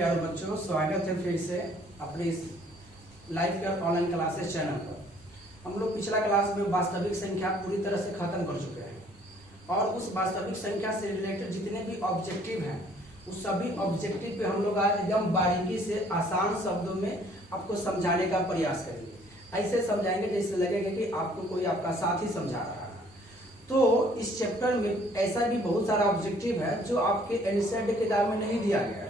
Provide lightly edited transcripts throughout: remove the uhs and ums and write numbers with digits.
प्यारे बच्चों, स्वागत है फिर से अपने इस live care online classes channel पर। हम लोग पिछला क्लास में वास्तविक संख्या पूरी तरह से खत्म कर चुके हैं और उस वास्तविक संख्या से रिलेटेड जितने भी ऑब्जेक्टिव हैं उस सभी ऑब्जेक्टिव पे हम लोग आज एकदम बारीकी से आसान शब्दों में आपको समझाने का प्रयास करेंगे। ऐसे समझाएंगे जैसे लगेगा कि आपको कोई आपका साथी समझा रहा है। तो इस चैप्टर में ऐसा भी बहुत सारा ऑब्जेक्टिव है जो आपके एनसीईआरटी किताब में नहीं दिया गया है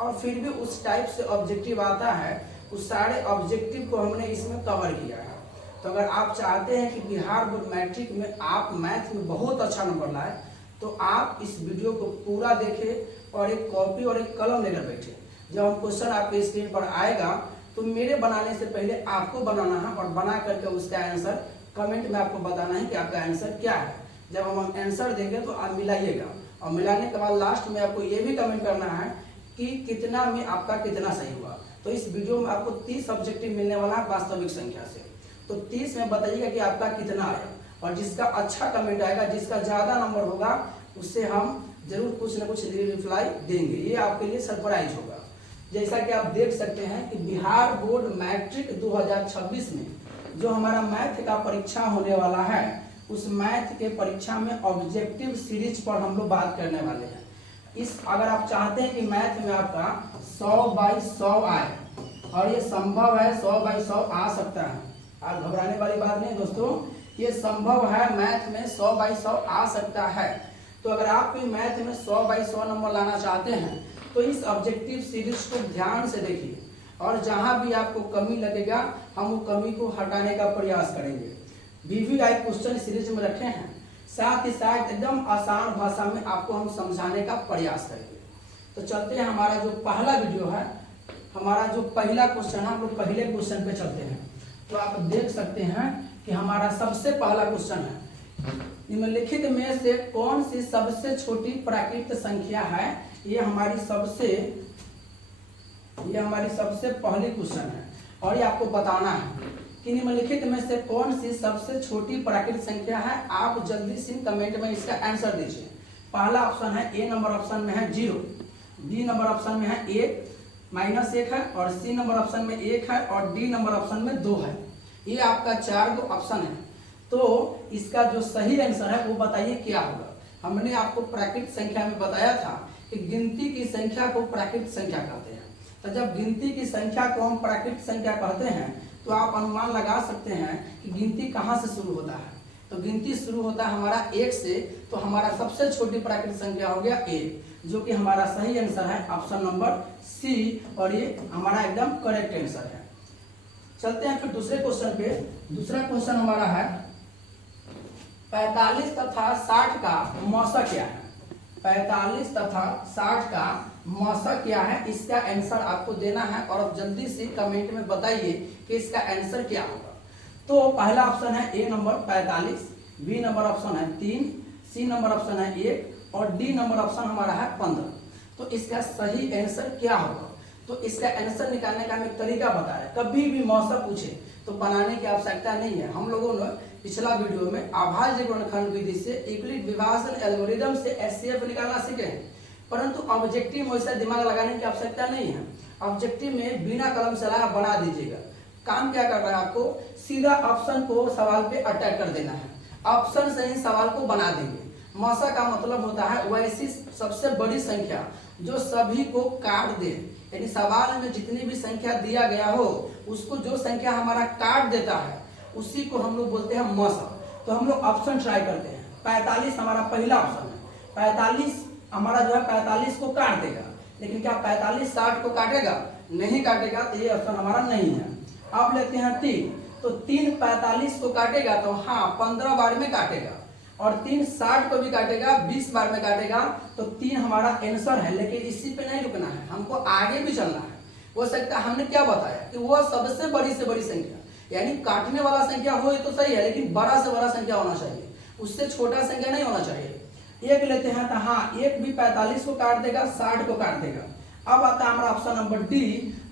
और फिर भी उस टाइप से ऑब्जेक्टिव आता है, उस सारे ऑब्जेक्टिव को हमने इसमें कवर किया है। तो अगर आप चाहते हैं कि बिहार बोर्ड मैट्रिक में आप मैथ में बहुत अच्छा नंबर लाए तो आप इस वीडियो को पूरा देखें और एक कॉपी और एक कलम लेकर बैठे। जब हम क्वेश्चन आपके स्क्रीन पर आएगा तो मेरे बनाने से पहले आपको बनाना है और बना करके उसका आंसर कमेंट में आपको बताना है कि आपका आंसर क्या है। जब हम आंसर देंगे तो आप मिलाइएगा और मिलाने के बाद लास्ट में आपको ये भी कमेंट करना है कि कितना में आपका कितना सही हुआ। तो इस वीडियो में आपको 30 ऑब्जेक्टिव मिलने वाला है वास्तविक संख्या से। तो 30 में बताइएगा कि आपका कितना आया और जिसका अच्छा कमेंट आएगा, जिसका ज्यादा नंबर होगा उससे हम जरूर कुछ न कुछ रिप्लाई देंगे। ये आपके लिए सरप्राइज होगा। जैसा कि आप देख सकते हैं कि बिहार बोर्ड मैट्रिक 2026 में जो हमारा मैथ का परीक्षा होने वाला है उस मैथ के परीक्षा में ऑब्जेक्टिव सीरीज पर हम लोग बात करने वाले हैं। अगर आप चाहते हैं कि मैथ में आपका 100/100 आए और ये संभव है, 100/100 आ सकता है, आप घबराने वाली बात नहीं दोस्तों, ये संभव है, मैथ में 100/100 आ सकता है। तो अगर आप भी मैथ में 100/100 नंबर लाना चाहते हैं तो इस ऑब्जेक्टिव सीरीज को ध्यान से देखिए और जहां भी आपको कमी लगेगा हम वो कमी को हटाने का प्रयास करेंगे। VVI क्वेश्चन सीरीज में रखे हैं, साथ ही साथ एकदम आसान भाषा में आपको हम समझाने का प्रयास करेंगे। तो चलते हैं, हमारा जो पहला वीडियो है, हमारा जो पहला क्वेश्चन है, हम लोग पहले क्वेश्चन पे चलते हैं। तो आप देख सकते हैं कि हमारा सबसे पहला क्वेश्चन है, निम्नलिखित में से कौन सी सबसे छोटी प्राकृत संख्या है। ये हमारी सबसे पहली क्वेश्चन है और ये आपको बताना है कि निम्नलिखित में से कौन सी सबसे छोटी प्राकृत संख्या है। आप जल्दी से कमेंट में इसका आंसर दीजिए। पहला ऑप्शन है, ए नंबर ऑप्शन में है 0, बी नंबर ऑप्शन में है 1 - 1 है और सी नंबर ऑप्शन में 1 है और डी नंबर ऑप्शन में 2 है। ये आपका 4 ऑप्शन है। तो इसका जो सही आंसर है वो बताइए क्या होगा। हमने आपको प्राकृत संख्या में बताया था कि गिनती की संख्या को प्राकृत संख्या कहते हैं। तो जब गिनती की संख्या को हम प्राकृत संख्या कहते हैं तो आप अनुमान लगा सकते हैं कि गिनती कहाँ से शुरू होता है। तो गिनती शुरू होता है हमारा 1 से, तो हमारा सबसे छोटी प्राकृत संख्या हो गया 1, जो कि हमारा सही आंसर है ऑप्शन नंबर सी और ये हमारा एकदम करेक्ट आंसर है। चलते हैं फिर दूसरे क्वेश्चन पे। दूसरा क्वेश्चन हमारा है 45 तथा 60 का मौसा क्या है। 45 तथा 60 का मौसा क्या है, इसका आंसर आपको देना है और अब जल्दी से कमेंट में बताइए कि इसका आंसर क्या होगा। तो पहला ऑप्शन है ए नंबर 45, बी नंबर ऑप्शन है 3, सी नंबर ऑप्शन है 1 और डी नंबर ऑप्शन हमारा है 15। तो इसका सही आंसर क्या होगा। तो इसका आंसर निकालने का हम एक तरीका बता रहे हैं। कभी भी मौसा पूछे तो बनाने की आवश्यकता नहीं है। हम लोगों ने पिछला वीडियो में अभाज्य गुणनखंड विधि से यूक्लिड विभाजन एल्गोरिदम से एचसीएफ निकालना सीखे हैं, परंतु ऑब्जेक्टिव में वैसा दिमाग लगाने की आवश्यकता नहीं है। ऑब्जेक्टिव में बिना कलम चलाए बना दीजिएगा। काम क्या कर रहा है, आपको सीधा ऑप्शन को सवाल पे अटैक कर देना है, ऑप्शन से ही सवाल को बना देंगे। मौसा का मतलब होता है वैसी सबसे बड़ी संख्या जो सभी को काट दे, यानी सवाल में जितनी भी संख्या दिया गया हो उसको जो संख्या हमारा काट देता है उसी को हम लोग बोलते हैं मौसा। तो हम लोग ऑप्शन ट्राई करते हैं। 45 हमारा पहला ऑप्शन है। 45 हमारा जो है 45 को काट देगा, लेकिन क्या 45 60 को काटेगा? नहीं काटेगा, तो ये ऑप्शन हमारा नहीं है। अब लेते हैं 3, तो 3 45 को काटेगा तो हाँ 15 बार में काटेगा और 3 60 को भी काटेगा, 20 बार में काटेगा। तो 3 हमारा आंसर है, लेकिन इसी पे नहीं रुकना है, हमको आगे भी चलना है। हो सकता है हमने क्या बताया कि वो सबसे बड़ी से बड़ी संख्या, यानी काटने वाला संख्या हो तो सही है, लेकिन बड़ा से बड़ा संख्या होना चाहिए, उससे छोटा संख्या नहीं होना चाहिए। एक लेते हैं तो हाँ, एक भी 45 को काट देगा, 60 को काट देगा। अब आता है हमारा ऑप्शन नंबर डी।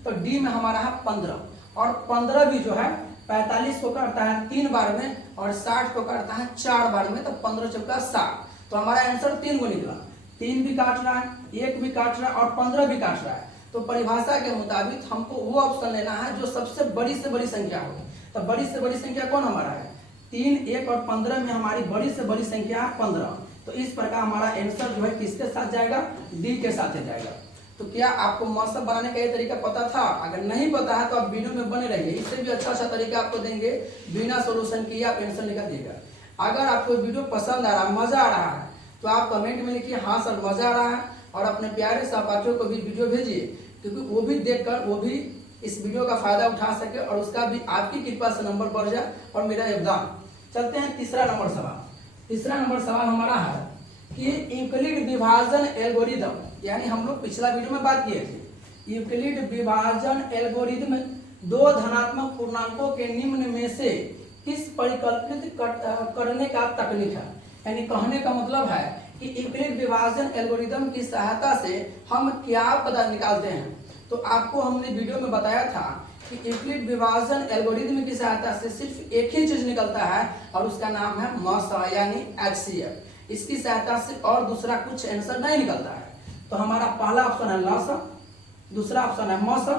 तो डी में हमारा है 15 और 15 भी जो है 45 को काटता है 3 बार में और 60 को काटता है 4 बार में। तो 15 चौका 60। तो हमारा आंसर 3 को निकला। 3 भी काट रहा है, 1 भी काट रहा है और 15 भी काट रहा है। तो परिभाषा के मुताबिक हमको वो ऑप्शन लेना है जो सबसे बड़ी से बड़ी संख्या हो। तो बड़ी से बड़ी संख्या कौन हमारा है? 3, 1 और 15 में हमारी बड़ी से बड़ी संख्या है 15। तो इस प्रकार हमारा आंसर जो है किसके साथ जाएगा? डी के साथ जाएगा। तो क्या आपको मौसम बनाने का ये तरीका पता था? अगर नहीं पता है तो आप वीडियो में बने रहिए, इससे भी अच्छा तरीका आपको देंगे, बिना सोल्यूशन किए आप आंसर निकाल दिएगा। अगर आपको वीडियो पसंद आ रहा है, मजा आ रहा है, तो आप कमेंट में लिखिए हाँ सर मजा आ रहा है, और अपने प्यारे सहपाठियों को भी वीडियो भेजिए, क्योंकि वो भी देखकर वो भी इस वीडियो का फायदा उठा सके और उसका भी आपकी कृपा से नंबर बढ़ जाए और मेरा योगदान। चलते हैं तीसरा नंबर सवाल। तीसरा नंबर सवाल हमारा है कि यूक्लिड विभाजन एल्गोरिदम, यानी हम लोग पिछला वीडियो में बात किए थे, यूक्लिड विभाजन एल्गोरिदम दो धनात्मक पूर्णांकों के निम्न में से किस परिकल्पित करने का तकनीक है। यानी कहने का मतलब है कि यूक्लिड विभाजन एल्गोरिदम की सहायता से हम क्या पता निकालते हैं। तो आपको हमने वीडियो में बताया था कि यूक्लिड विभाजन एल्गोरिदम की सहायता से सिर्फ एक ही चीज निकलता है और उसका नाम है मॉसा यानी HCF। इसकी सहायता से और दूसरा कुछ आंसर नहीं निकलता है। तो हमारा पहला ऑप्शन है लॉसा, दूसरा ऑप्शन है मौसा,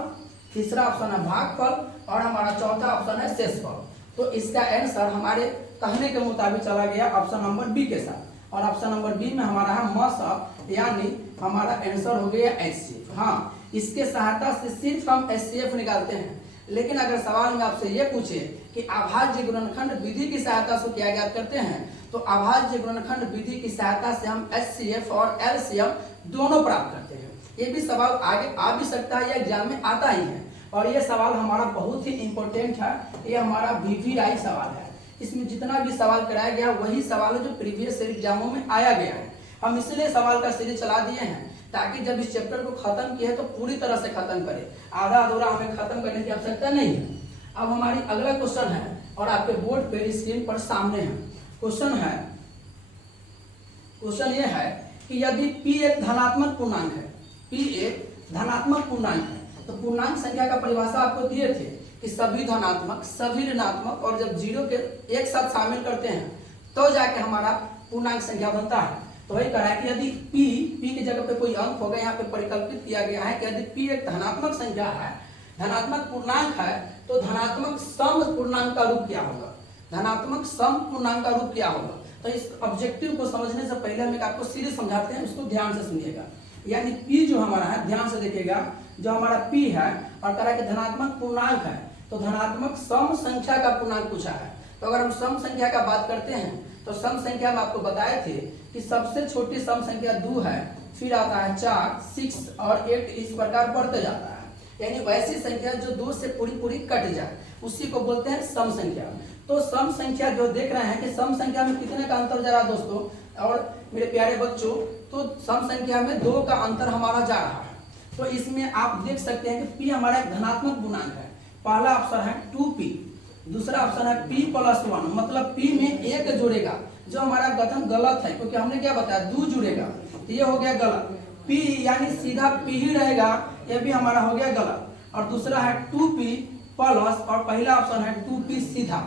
तीसरा ऑप्शन है भागफल और हमारा चौथा ऑप्शन है शेषफल। तो इसका आंसर हमारे कहने के मुताबिक चला गया ऑप्शन नंबर बी के साथ, और ऑप्शन नंबर बी में हमारा है मौसा, यानी हमारा आंसर हो गया HCF। हाँ, इसके सहायता से सिर्फ हम HCF निकालते हैं। लेकिन अगर सवाल में आपसे ये पूछे कि अभाज्य गुणनखंड विधि की सहायता से क्या ज्ञात करते हैं, तो अभाज्य गुणनखंड विधि की सहायता से हम HCF और LCM दोनों प्राप्त करते हैं। ये भी सवाल आगे आ भी सकता है या एग्जाम में आता ही है, और ये सवाल हमारा बहुत ही इंपॉर्टेंट है। ये हमारा VVI सवाल है, इसमें जितना भी सवाल कराया गया वही सवाल है जो प्रीवियस एग्जामों में आया गया है। हम इसलिए सवाल का सीरीज चला दिए हैं ताकि जब इस चैप्टर को खत्म किया है तो पूरी तरह से खत्म करें, आधा अधूरा हमें खत्म करने की आवश्यकता नहीं है। अब हमारी अगला क्वेश्चन है और आपके बोर्ड पे स्क्रीन पर सामने है। क्वेश्चन ये है कि यदि P एक धनात्मक पूर्णांक है, P एक धनात्मक पूर्णांक है, तो पूर्णांक संख्या का परिभाषा आपको दिए थे कि सभी धनात्मक, सभी ऋणात्मक, और जब जीरो के एक साथ शामिल करते हैं तो जाके हमारा पूर्णांक संख्या बनता है। तो वही कहा है कि यदि P की जगह पे कोई अंक होगा, यहाँ पे परिकल्पित किया गया है कि यदि P एक धनात्मक संख्या है, धनात्मक पूर्णांक है, तो धनात्मक सम पूर्णांक का रूप क्या होगा? धनात्मक सम पूर्णांक का रूप क्या होगा? तो इस ऑब्जेक्टिव को समझने से पहले हम आपको सीरीज समझाते हैं, उसको ध्यान से सुनिएगा। यानी P जो हमारा है, ध्यान से देखिएगा, जो हमारा P है और कह रहा है कि धनात्मक पूर्णांक है, तो धनात्मक सम संख्या का पूर्णांक पूछा है। तो अगर हम सम संख्या का बात करते हैं तो सम संख्या में आपको बताए थे कि सबसे छोटी सम संख्या 2 है, फिर आता है 4, 6 और 8, इस प्रकार बढ़ते जाता है। यानी वैसी संख्या जो 2 से पूरी कट जाए उसी को बोलते हैं सम संख्या। तो सम संख्या जो देख रहे हैं कि सम संख्या में कितने का अंतर जा रहा है दोस्तों और मेरे प्यारे बच्चों, तो सम संख्या में 2 का अंतर हमारा जा रहा है। तो इसमें आप देख सकते हैं कि P हमारा एक धनात्मक पूर्णांक है। पहला ऑप्शन है 2P, दूसरा ऑप्शन है P+1, मतलब P में 1 जुड़ेगा, जो हमारा कथन गलत है क्योंकि हमने क्या बताया 2 जुड़ेगा, तो ये हो गया गलत। P यानी सीधा P ही रहेगा, ये भी हमारा हो गया गलत। और दूसरा है 2P प्लस और पहला ऑप्शन है 2P सीधा।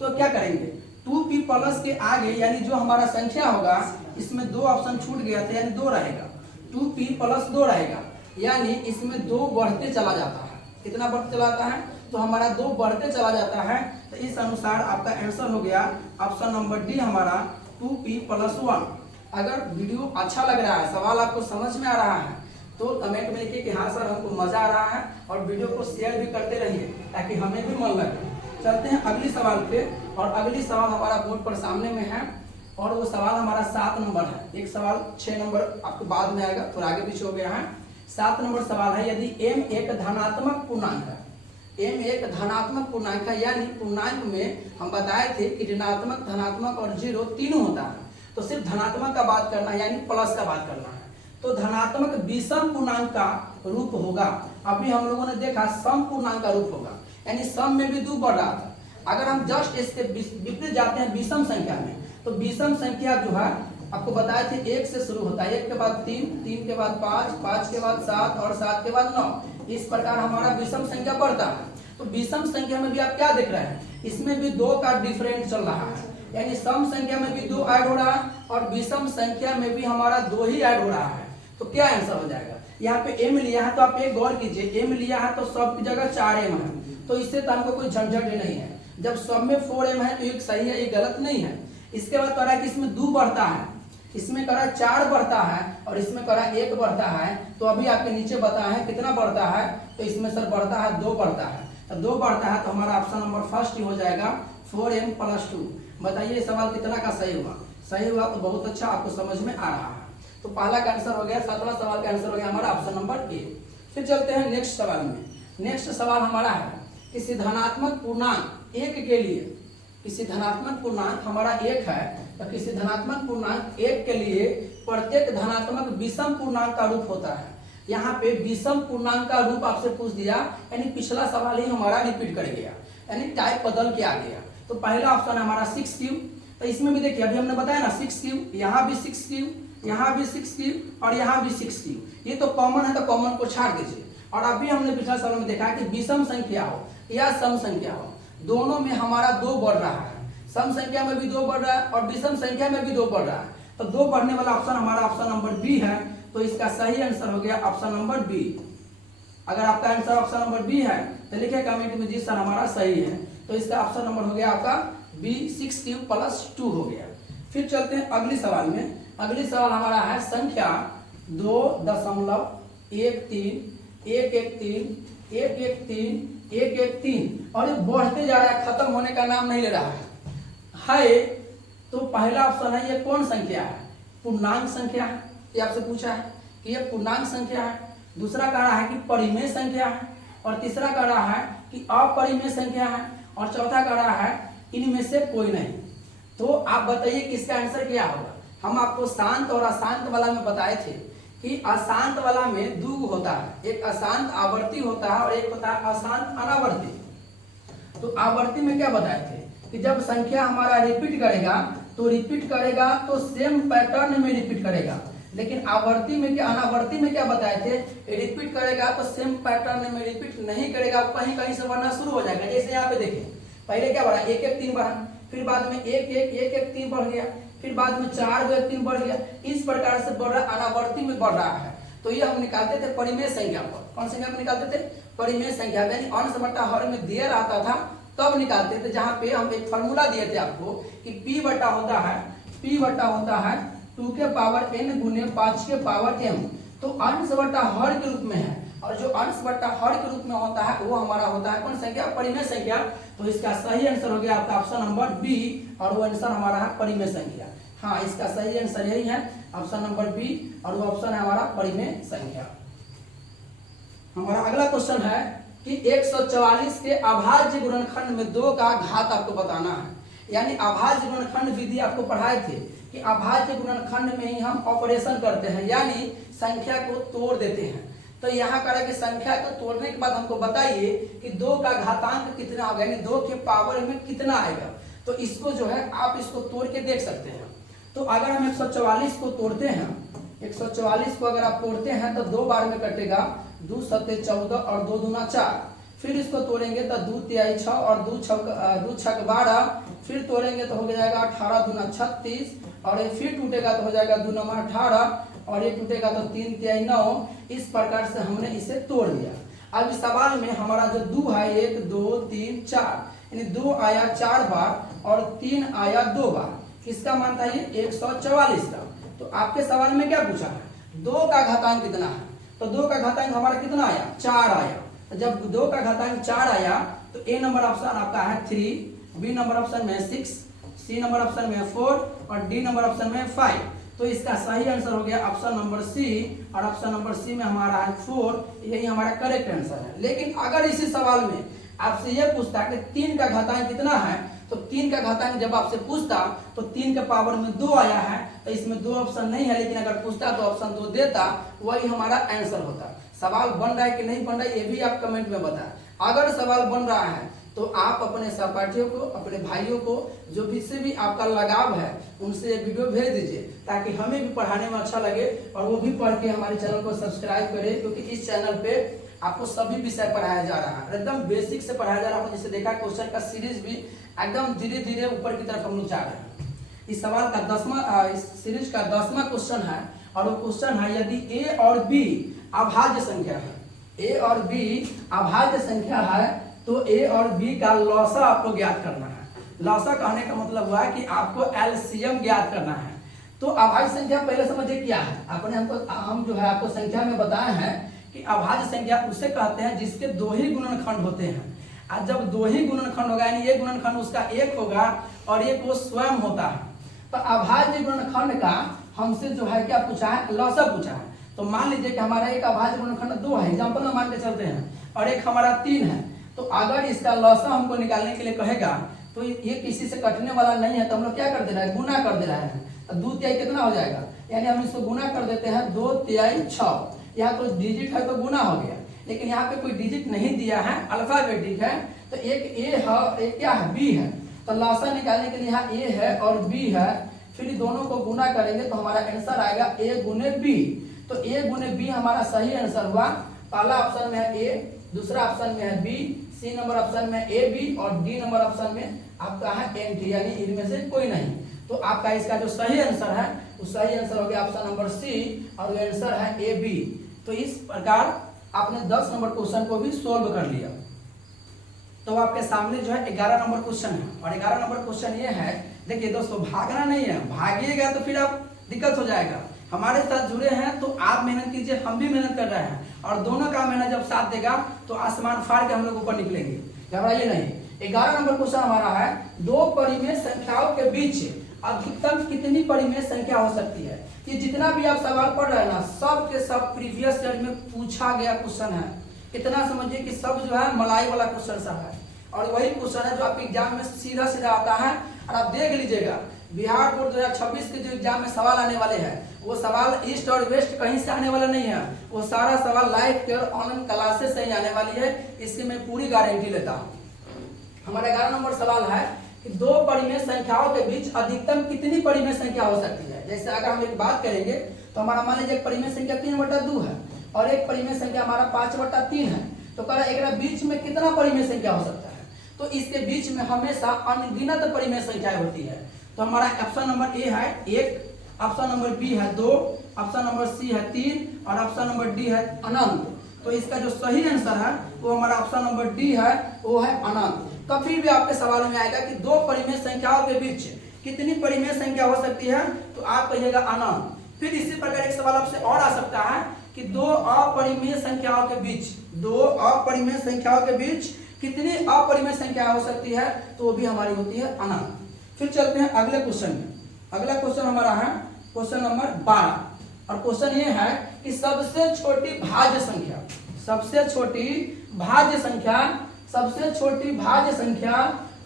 तो क्या करेंगे 2P प्लस के आगे यानी जो हमारा संख्या होगा इसमें 2 ऑप्शन छूट गया था, यानी 2 रहेगा, 2P + 2 रहेगा, यानी इसमें 2 बढ़ते चला जाता है। कितना बढ़ते चला जाता है? तो हमारा 2 बढ़ते चला जाता है। तो इस अनुसार आपका आंसर हो गया ऑप्शन नंबर डी हमारा 2P+1। अगर वीडियो अच्छा लग रहा है, सवाल आपको समझ में आ रहा है, तो कमेंट में लिखिए कि हाँ सर हमको मजा आ रहा है, और वीडियो को शेयर भी करते रहिए ताकि हमें भी मन लगे। चलते हैं अगली सवाल पे, और अगली सवाल हमारा बोर्ड पर सामने में है, और वो सवाल हमारा 7 नंबर है। एक सवाल 6 नंबर आपको बाद में आएगा, थोड़ा आगे पीछे हो गया है। 7 नंबर सवाल है, यदि m एक धनात्मक पूर्णांक है, m एक धनात्मक पूर्णांक है, यानी पूर्णांक में हम बताए थे कि ऋणात्मक, धनात्मक और 0 तीनों होता है, तो सिर्फ धनात्मक का बात करना है, यानी प्लस का बात करना है। तो धनात्मक विषम पूर्णांक का रूप होगा। अभी हम लोगों ने देखा सम पूर्णांक का रूप होगा, यानी सम में भी 2 बढ़ रहा था। अगर हम जस्ट इसके विपरीत जाते हैं विषम संख्या में, तो विषम संख्या जो है आपको बताए थे 1 से शुरू होता है, 1 के बाद 3, 3 के बाद 5, 5 के बाद 7 और 7 के बाद 9। इस प्रकार हमारा विषम संख्या बढ़ता है। तो विषम संख्या में भी आप क्या देख रहे हैं, इसमें भी 2 का डिफरेंस चल रहा है, यानी सम संख्या में भी 2 ऐड हो रहा है और विषम संख्या में भी हमारा 2 ही ऐड हो रहा है। तो क्या आंसर हो जाएगा? यहाँ पे m लिया है तो आप एक गौर कीजिए, m लिया है तो सब की जगह 4m है, तो इससे तो हमको कोई झंझट नहीं है। जब सब में 4m है तो एक सही है, एक गलत नहीं है। इसके बाद कह रहा है कि इसमें 2 बढ़ता है, इसमें कह रहा है 4 बढ़ता है और इसमें कह रहा है 1 बढ़ता है। तो अभी आपके नीचे बताया है कितना बढ़ता है, तो इसमें सर बढ़ता है 2 बढ़ता है। तो 2 बढ़ता है तो हमारा ऑप्शन नंबर फर्स्ट ही हो जाएगा 4m + 2। बताइए ये सवाल कितना का सही हुआ? सही हुआ तो बहुत अच्छा, आपको समझ में आ रहा है। तो पहला का आंसर हो गया, 7वां सवाल का आंसर हो गया हमारा ऑप्शन नंबर ए। फिर चलते हैं नेक्स्ट सवाल में। नेक्स्ट सवाल हमारा है किसी धनात्मक पूर्णांक 1 के लिए, किसी धनात्मक पूर्णांक हमारा 1 है, तो किसी धनात्मक पूर्णांक 1 के लिए प्रत्येक धनात्मक विषम पूर्णांक का रूप होता है। यहाँ पे विषम पूर्णांक का रूप आपसे पूछ दिया, यानी पिछला सवाल ही हमारा रिपीट कर गया, यानी टाइप बदल के आ गया। तो पहला ऑप्शन है हमारा 6 तो इसमें भी देखिए अभी हमने बताया ना 6, यहाँ भी 6, यहाँ भी 6 और यहाँ भी 6। ये तो कॉमन है, तो कॉमन को छाड़ दीजिए। और अभी हमने पिछला सवाल में देखा कि विषम संख्या हो या सम संख्या हो, दोनों में हमारा 2 बढ़ रहा है। सम संख्या में भी 2 बढ़ रहा है और विषम संख्या में भी 2 बढ़ रहा है। तो 2 बढ़ने वाला ऑप्शन हमारा ऑप्शन नंबर बी है। तो इसका सही आंसर हो गया ऑप्शन नंबर बी। अगर आपका आंसर ऑप्शन नंबर बी है तो लिखिए कमेंट में जी सर हमारा सही है। तो इसका ऑप्शन नंबर हो गया आपका बी, 6 + 2 हो गया। फिर चलते हैं अगली सवाल में। अगली सवाल हमारा है संख्या 2.113 और ये बढ़ते जा रहा है, खत्म होने का नाम नहीं ले रहा है। तो पहला ऑप्शन है, ये कौन संख्या है? पूर्णांक संख्या है। ये आपसे पूछा है कि ये पूर्णांक संख्या है। दूसरा कह रहा है कि परिमेय संख्या है और तीसरा कह रहा है कि अपरिमेय संख्या है और चौथा कह रहा है इनमें से कोई नहीं। तो आप बताइए कि इसका आंसर क्या होगा? हम आपको शांत और अशांत वाला में बताए थे कि अशांत वाला में 2 होता है, एक अशांत आवर्ती होता है और एक होता है अशांत अनावर्ती। तो आवर्ती में क्या बताए थे कि जब संख्या हमारा रिपीट करेगा तो सेम पैटर्न में रिपीट करेगा। लेकिन आवर्ती में क्या, अनावर्ती में क्या बताए थे? रिपीट करेगा तो सेम पैटर्न में रिपीट नहीं करेगा, कहीं कहीं से बढ़ना शुरू हो जाएगा। जैसे यहाँ पे देखिए पहले क्या बढ़ा, 1 1 3 बढ़ा, फिर बाद में 1 1 1 1 3 बढ़ गया, फिर बाद में 4 2 1 3 बढ़ गया। इस प्रकार से बढ़ रहा, अनावर्ती में बढ़ रहा है। तो ये हम निकालते थे परिमेय संख्या पर। कौन संख्या पर निकालते थे? परिमेय संख्या, यानी अंश बटा हर में दिया रहता था तब निकालते थे। जहाँ पे हम एक फॉर्मूला दिए थे आपको कि P बटा होता है 2 के पावर n गुने 5 के पावर m। तो अंश बटा हर के रूप में है और जो अंश बटा हर के रूप में होता है वो हमारा होता है कौन संख्या? परिमेय संख्या। तो इसका सही आंसर हो गया आपका ऑप्शन नंबर बी और वो आंसर हमारा है परिमेय संख्या। हाँ, इसका सही आंसर यही है ऑप्शन नंबर बी और वो ऑप्शन है हमारा परिमेय संख्या। हमारा अगला क्वेश्चन है कि 144 के अभाज्य गुणनखंड में 2 का घात आपको बताना है। यानी अभाज्य गुणनखंड विधि आपको पढ़ाए थे कि अभाज्य गुणनखंड में ही हम ऑपरेशन करते हैं, यानी संख्या को तोड़ देते हैं। तो यहाँ करें कि संख्या को तोड़ने के बाद हमको बताइए कि 2 का घातांक कितना होगा, यानी 2 के पावर में कितना आएगा। तो इसको जो है आप इसको तोड़ के देख सकते हैं। तो अगर हम 144 को तोड़ते हैं, 144 को अगर आप तोड़ते हैं तो 2 बार में कटेगा, 2 7 14 और 2 दूना 4। फिर इसको तोड़ेंगे तो 2 तिहाई 6 और 2 छक 12। फिर तोड़ेंगे तो हो जाएगा 18 दूना 36 और ये फिर टूटेगा तो हो जाएगा 2 9 18 और ये टूटेगा तो 3 तिहाई 9। इस प्रकार से हमने इसे तोड़ दिया। अब इस सवाल में हमारा जो 2 है 1 2 3 4, यानी 2 आया 4 बार और 3 आया 2 बार। किसका मान था ये? 144 का। तो आपके सवाल में क्या पूछा है? 2 का घातांक कितना है? तो 2 का घातांक हमारा कितना आया? 4 आया। तो जब 2 का घातांक 4 आया तो ए नंबर ऑप्शन आपका है 3, बी नंबर ऑप्शन में 6, सी नंबर ऑप्शन में 4 और डी नंबर ऑप्शन में 5। तो इसका सही आंसर हो गया ऑप्शन नंबर सी और ऑप्शन नंबर सी में हमारा है 4। यही हमारा करेक्ट आंसर है। लेकिन अगर इसी सवाल में आपसे यह पूछता कि 3 का घातांक कितना है, तो 3 का घातांक जब आपसे पूछता तो 3 के पावर में 2 आया है, तो इसमें 2 ऑप्शन नहीं है। लेकिन अगर पूछता तो ऑप्शन 2 देता, वही हमारा आंसर होता। सवाल बन रहा है कि नहीं बन रहा है ये भी आप कमेंट में बताएं। अगर सवाल बन रहा है तो आप अपने सहपाठियों को, अपने भाइयों को, जो भी से भी आपका लगाव है, उनसे वीडियो भेज दीजिए ताकि हमें भी पढ़ाने में अच्छा लगे और वो भी पढ़ के हमारे चैनल को सब्सक्राइब करें। क्योंकि इस चैनल पे आपको सभी विषय पढ़ाया जा रहा है, एकदम बेसिक से पढ़ाया जा रहा है। जैसे देखा क्वेश्चन का सीरीज भी एकदम धीरे धीरे ऊपर की तरफ हम लोग जा रहे हैं। इस सवाल का 10वां, इस सीरीज का 10वां क्वेश्चन है और वो क्वेश्चन है यदि ए और बी अभाज्य संख्या है, ए और बी अभाज्य संख्या है, तो ए और बी का लॉसा आपको ज्ञात करना है। लॉसा कहने का मतलब हुआ कि आपको एलसीएम ज्ञात करना है। तो अभाज्य संख्या पहले समझिए क्या है। हम जो है आपको संख्या में बताए हैं कि अभाज्य संख्या उसे कहते हैं जिसके दो ही गुणनखंड होते हैं। आज जब दो ही गुणनखंड होगा यानी एक गुणनखंड उसका एक होगा और एक वो स्वयं होता है, तो अभाज्य गुणनखंड का हमसे जो है क्या पूछा है, लॉसा पूछा है। तो मान लीजिए कि हमारा एक अभाज्य गुणनखंड 2 है, एग्जांपल में मान के चलते हैं, और एक हमारा 3 है। तो अगर इसका लॉसा हमको निकालने के लिए कहेगा तो ये किसी से कटने वाला नहीं है, तो हम लोग क्या कर दे रहे हैं, गुना कर दे रहे हैं। तो 2 तिहाई कितना हो जाएगा, यानी हम इसको गुना कर देते हैं 2 तिहाई 6। यहाँ कोई डिजिट है तो गुना हो गया, लेकिन यहाँ पे कोई डिजिट नहीं दिया है, अल्फाबेटिक है। तो एक ए है, एक क्या है, बी है। तो लॉसा निकालने के लिए यहाँ ए है और बी है, फिर दोनों को गुना करेंगे तो हमारा आंसर आएगा ए गुने बी। तो ए गुने बी हमारा सही आंसर हुआ। पहला ऑप्शन में है ए, दूसरा ऑप्शन में है बी, सी नंबर ऑप्शन में ए बी और डी नंबर ऑप्शन में आपका है एन टी, यानी इनमें से कोई नहीं। तो आपका इसका जो सही आंसर है वो सही आंसर हो गया ऑप्शन नंबर सी और आंसर है ए बी। तो इस प्रकार आपने 10 नंबर क्वेश्चन को भी सोल्व कर लिया। तो आपके सामने जो है 11 नंबर क्वेश्चन है, और 11 नंबर क्वेश्चन ये है, देखिए दोस्तों भागना नहीं है, भागिएगा तो फिर आप दिक्कत हो जाएगा। हमारे साथ जुड़े हैं तो आप मेहनत कीजिए, हम भी मेहनत कर रहे हैं, और दोनों का मेहनत जब साथ देगा तो आसमान फाड़ के हम लोग ऊपर निकलेंगे, घबराइए नहीं। 11 नंबर क्वेश्चन हमारा है, दो परिमेय संख्याओं के बीच अधिकतम कितनी परिमेय संख्या हो सकती है। ये जितना भी आप सवाल पढ़ रहे हैं ना, सब के सब प्रीवियस ईयर में पूछा गया क्वेश्चन है। इतना समझिए कि सब जो है मलाई वाला क्वेश्चन सा है, और वही क्वेश्चन है जो आपके एग्जाम में सीधा सीधा आता है। और आप देख लीजिएगा बिहार बोर्ड 2026 के जो एग्जाम में सवाल आने वाले हैं, वो सवाल ईस्ट और वेस्ट कहीं से आने वाला नहीं है, वो सारा सवाल लाइव के ऑनलाइन क्लासेस से ही आने वाली है, इसकी मैं पूरी गारंटी लेता हूँ। हमारा 11 नंबर सवाल है कि दो परिमेय संख्याओं के बीच अधिकतम कितनी परिमेय संख्या हो सकती है। जैसे अगर हम एक बात करेंगे तो हमारा मान लीजिए एक परिमेय संख्या 3/2 है और एक परिमेय संख्या हमारा 5/3 है, तो कह रहा है एक बीच में कितना परिमेय संख्या हो सकता है। तो इसके बीच में हमेशा अनगिनत परिमेय संख्याएं होती है। तो हमारा ऑप्शन नंबर ए है 1, ऑप्शन नंबर बी है 2, ऑप्शन नंबर सी है 3 और ऑप्शन नंबर डी है अनंत। तो इसका जो सही आंसर है वो हमारा ऑप्शन नंबर डी है, वो है अनंत। कभी भी आपके सवाल में आएगा कि दो परिमेय संख्याओं के बीच कितनी परिमेय संख्या हो सकती है, तो आप कहिएगा अनंत। फिर इसी प्रकार एक सवाल आपसे और आ सकता है कि दो अपरिमेय संख्याओं के बीच कितनी अपरिमेय संख्या हो सकती है, तो वो भी हमारी होती है अनंत। फिर चलते हैं अगले क्वेश्चन में। अगला क्वेश्चन हमारा है क्वेश्चन नंबर 12, और क्वेश्चन ये है कि सबसे छोटी भाज्य संख्या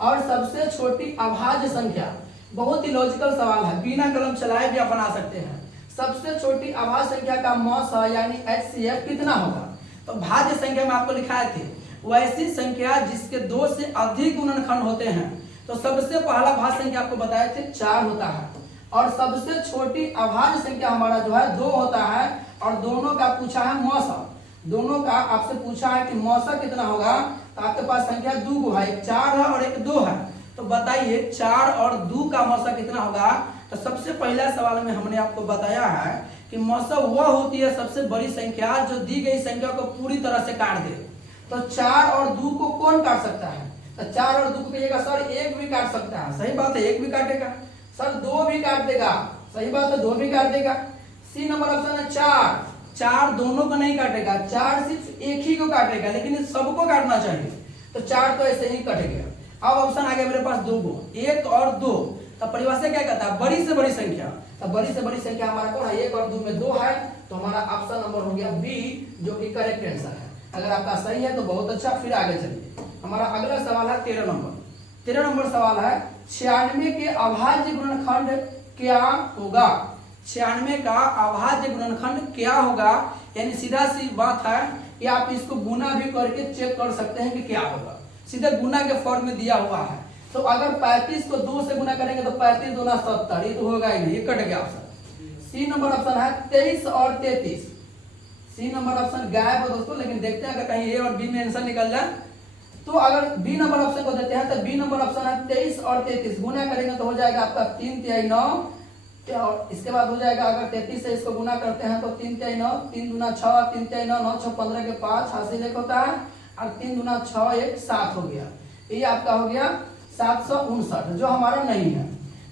और सबसे छोटी अभाज्य संख्या। बहुत ही लॉजिकल सवाल है, बिना कलम चलाए भी आप बना सकते हैं। सबसे छोटी अभाज्य संख्या का मौसा यानी HCF कितना होगा। तो भाज्य संख्या में आपको लिखाए थे वैसी संख्या जिसके 2 से अधिक गुणनखंड होते हैं। तो सबसे पहला भाज्य संख्या आपको बताए थे 4 होता है, और सबसे छोटी अभाज्य संख्या हमारा जो है 2 होता है, और दोनों का पूछा है मौसा। दोनों का आपसे पूछा है कि मौसा कितना होगा, तो आपके पास संख्या 2 है, एक 4 है और एक 2 है। तो बताइए 4 और 2 का मौसा कितना होगा। तो सबसे पहला सवाल में हमने आपको बताया है कि मौसा वह होती है सबसे बड़ी संख्या जो दी गई संख्या को पूरी तरह से काट दे। तो 4 और 2 को कौन काट सकता है, तो 4 और 2 को कहिएगा सर 1 भी काट सकता है, सही बात है 1 भी काटेगा। सर 2 भी काट देगा, सही बात है 2 भी काट देगा। सी नंबर ऑप्शन है 4 दोनों को नहीं काटेगा, 4 सिर्फ एक ही को काटेगा, लेकिन सबको काटना चाहिए। तो 4 तो ऐसे ही कट गया। अब ऑप्शन आ गया मेरे पास 2 को, 1 और 2। तो परिभाषा क्या कहता है, बड़ी से बड़ी संख्या। तो बड़ी से बड़ी संख्या हमारा कौन है, 1 और 2 में 2 है, तो हमारा ऑप्शन नंबर हो गया बी, जो कि करेक्ट आंसर है। अगर आपका सही है तो बहुत अच्छा। फिर आगे चलिए, हमारा अगला सवाल है 13 नंबर। 13 नंबर सवाल है 96 के अभाज्य गुणनखंड क्या होगा। 96 का अभाज्य गुणनखंड क्या होगा, यानी सीधा सी बात है कि आप इसको गुना भी करके चेक कर सकते हैं कि क्या होगा। सीधे गुना के फॉर्म में दिया हुआ है। तो अगर 35 को 2 से गुना करेंगे तो 35 दूना 70, ये तो होगा ही नहीं, ये कट गया ऑप्शन। सी नंबर ऑप्शन है 23 और 33। सी नंबर ऑप्शन गायब है दोस्तों, लेकिन देखते हैं अगर कहीं ए और बी में आंसर निकल जाए। तो अगर बी नंबर ऑप्शन को देते हैं तो बी नंबर ऑप्शन है 23 और 33 गुना करेंगे तो हो जाएगा आपका 3 तिहाई 9, तो इसके बाद हो जाएगा, अगर 33 से इसको गुना करते हैं तो 3 3 9, 3 दूना 6, 3 3 9, 9 6 15 के 5 हासिल 1 होता है, और 3 दूना 6 1 7 हो गया। ये आपका हो गया 759, जो हमारा नहीं है।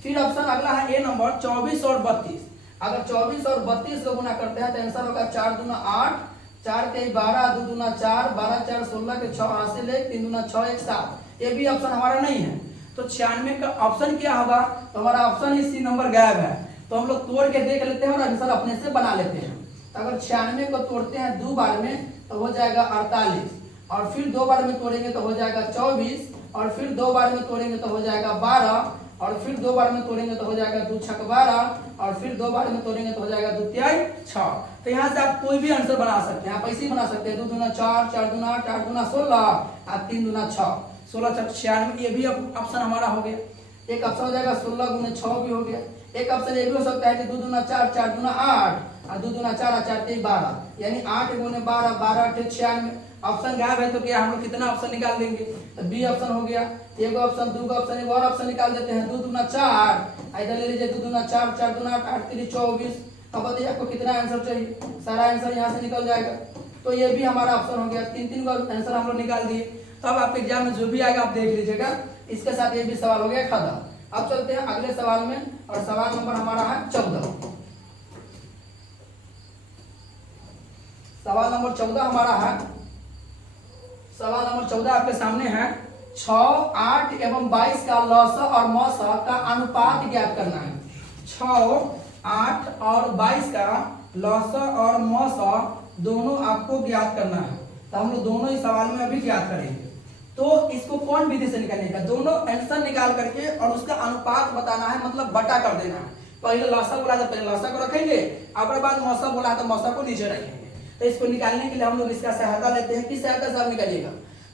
फिर ऑप्शन अगला है ए नंबर 24 और 32। अगर 24 और 32 को गुना करते हैं तो आंसर होगा 4 दूना 8, 4 3 12, 2 दूना 4, 12 4 16 के 6 हासिल 1, 3 दूना 6 1 7। ये भी ऑप्शन हमारा नहीं है। तो 96 का ऑप्शन क्या होगा? तो हमारा ऑप्शन ही सी नंबर गायब है। तो हम लोग तोड़ के देख लेते हैं और आंसर अपने से बना लेते हैं। तो अगर 96 को तोड़ते हैं 2 बार में तो हो जाएगा 48, और फिर 2 बार में तोड़ेंगे तो हो जाएगा 24, और फिर 2 बार में तोड़ेंगे तो हो जाएगा 12, और फिर 2 बार में तोड़ेंगे तो हो जाएगा 2 6 12, और फिर 2 बार में तोड़ेंगे तो हो जाएगा 2 3 6। तो यहाँ से आप कोई भी आंसर बना सकते हैं। आप ऐसे ही बना सकते हैं 2 दूना 4, 4 दूना 8, 8 दूना 16, और 3 दूना 6, 16 6 96। ये भी ऑप्शन हमारा हो गया। एक ऑप्शन हो जाएगा 16 गुने 6 भी हो गया। एक ऑप्शन ये भी हो सकता है कि 2 दूना 4, 4 दूना 8, और 2 दूना 4 और 4 3 12, यानी 8 गुने 12, 12 8 96। ऑप्शन गायब है तो क्या हम लोग कितना ऑप्शन निकाल देंगे? तो बी ऑप्शन हो गया। एक ऑप्शन, दो ऑप्शन, एक और ऑप्शन निकाल देते हैं 2 दूना 4, इधर ले लीजिए 2 दूना 4, 4 दूना 8, 8 3 24। अब बताइए आपको कितना आंसर चाहिए? सारा आंसर यहाँ से निकल जाएगा। तो ये भी हमारा ऑप्शन हो गया। 3 का आंसर हम लोग निकाल दिए। तो अब आपके एग्जाम में जो भी आएगा आप देख लीजिएगा। इसके साथ ये भी सवाल हो गया खत्म। अब चलते हैं अगले सवाल में, और सवाल नंबर हमारा है 14। सवाल नंबर 14 हमारा है, सवाल नंबर 14 आपके सामने है। 6, 8 एवं 22 का लौसा और मौसा का अनुपात ज्ञात करना है। 6, 8 और 22 का लौसा और मौसा दोनों आपको ज्ञात करना है। तो हम लोग दोनों ही सवाल में अभी ज्ञात करेंगे। तो इसको कौन विधि से निकालेगा? दोनों आंसर निकाल करके और उसका अनुपात बताना है, मतलब बटा कर देना है। पहले लौसा बोला तो पहले लौसा को रखेंगे, अगर बाद मौसा बोला तो मौसा को नीचे रखेंगे। तो इसको निकालने के लिए हम लोग इसका सहायता लेते हैं। किस सहायता से आप निकालिएगा?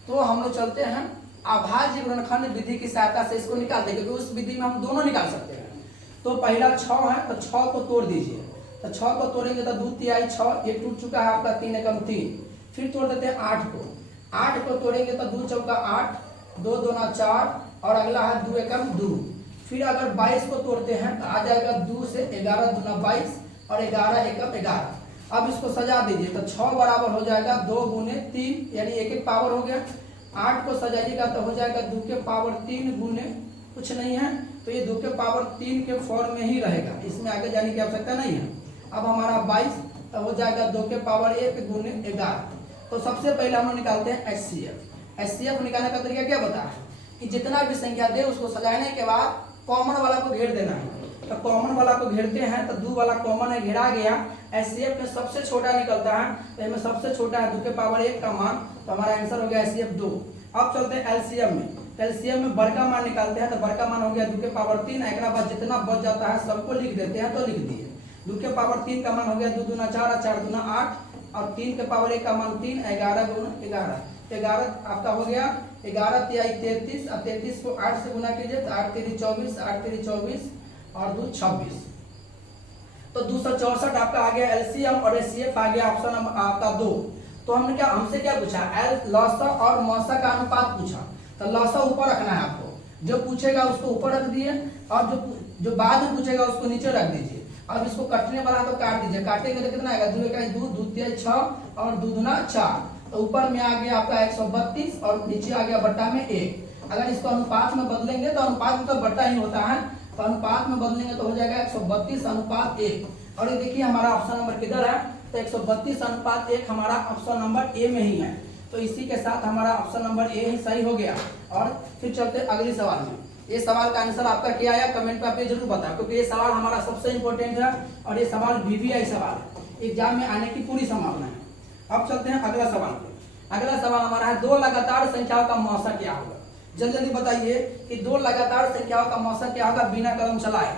तो हम लोग चलते हैं अभाज्य गुणनखंड विधि की सहायता से इसको निकाल देंगे, क्योंकि उस विधि में हम दोनों निकाल सकते हैं। तो पहला 6 है, तो 6 को तोड़ दीजिए। तो 6 को तोड़ेंगे तो 2 तिहाई 6, ये टूट चुका है आपका 3 एकम 3। फिर तोड़ देते हैं 8 को। 8 को तोड़ेंगे तो 2 चौका 8, 2 दूना 4, और अगला है 2 एकम 2। फिर अगर 22 को तोड़ते हैं तो आ जाएगा 2 से 11 दूना 22, और 11 एकम 11। अब इसको सजा दीजिए तो 6 बराबर हो जाएगा 2 गुने 3, यानी 1 1 पावर हो गया। 8 को सजाइएगा तो हो जाएगा 2 के पावर 3 गुने कुछ नहीं है, तो ये 2 के पावर 3 के फॉर्म में ही रहेगा, इसमें आगे जाने की आवश्यकता नहीं है। अब हमारा 22 तो हो जाएगा 2 के पावर 1 गुने 11। तो सबसे पहले हम लोग निकालते हैं HCF। HCF निकालने का तरीका क्या बता है कि जितना भी संख्या दे उसको सजाने के बाद कॉमन वाला को घेर देना है। तो कॉमन वाला को घेरते हैं तो 2 वाला कॉमन है, घेरा गया। HCF में सबसे छोटा निकलता है, तो इसमें सबसे छोटा है 2 के पावर 1 का मान, तो हमारा आंसर हो गया HCF 2। अब चलते हैं LCM में। LCM में बड़का मान निकालते हैं, तो बड़का मान हो गया 2 के पावर 3। एक बाद जितना बच जाता है सबको लिख देते हैं, तो लिख दिए। 2 के पावर 3 का मान हो गया 2 दूना 4, 4 दूना 8, और 3 के पावर 1 का मान 3, 11 गुना 11। 11 आपका हो गया 11 तिहाई 33, और 33 को 8 से गुना कीजिए तो 8 3 24, 8 3 24, और 2 26। तो 264 आपका आ गया LCM, और HCF आ गया ऑप्शन आपका 2। तो हमने क्या, हमसे क्या पूछा? लौसा और मौसा का अनुपात पूछा। तो लौसा ऊपर रखना है आपको, जो पूछेगा उसको ऊपर रख दिए, और जो बाद में पूछेगा उसको नीचे रख दीजिए। अब इसको कटने वाला तो काट दीजिए। काटेंगे तो कितना आएगा? 2 1 2, 2 3 6, और 2 दूना 4। तो ऊपर में आ गया आपका 132, और नीचे आ गया बट्टा में 1। अगर इसको अनुपात में बदलेंगे तो अनुपात में तो बट्टा ही होता है, तो अनुपात में बदलेंगे तो हो जाएगा 132 अनुपात 1। और ये देखिए हमारा ऑप्शन नंबर किधर है? तो 132 अनुपात 1 हमारा ऑप्शन नंबर ए में ही है। तो इसी के साथ हमारा ऑप्शन नंबर ए ही सही हो गया। और फिर चलते अगले सवाल में। ये सवाल का आंसर आपका क्या आया कमेंट पे आप जरूर बताओ, क्योंकि ये सवाल हमारा सबसे इंपॉर्टेंट है, और ये सवाल VVI सवाल है, एग्जाम में आने की पूरी संभावना है। अब चलते हैं अगला सवाल पे। अगला सवाल हमारा है 2 लगातार संख्याओं का मौसा क्या होगा? जल्दी जल्दी बताइए कि 2 लगातार संख्याओं का मौसा क्या होगा बिना कलम चलाए।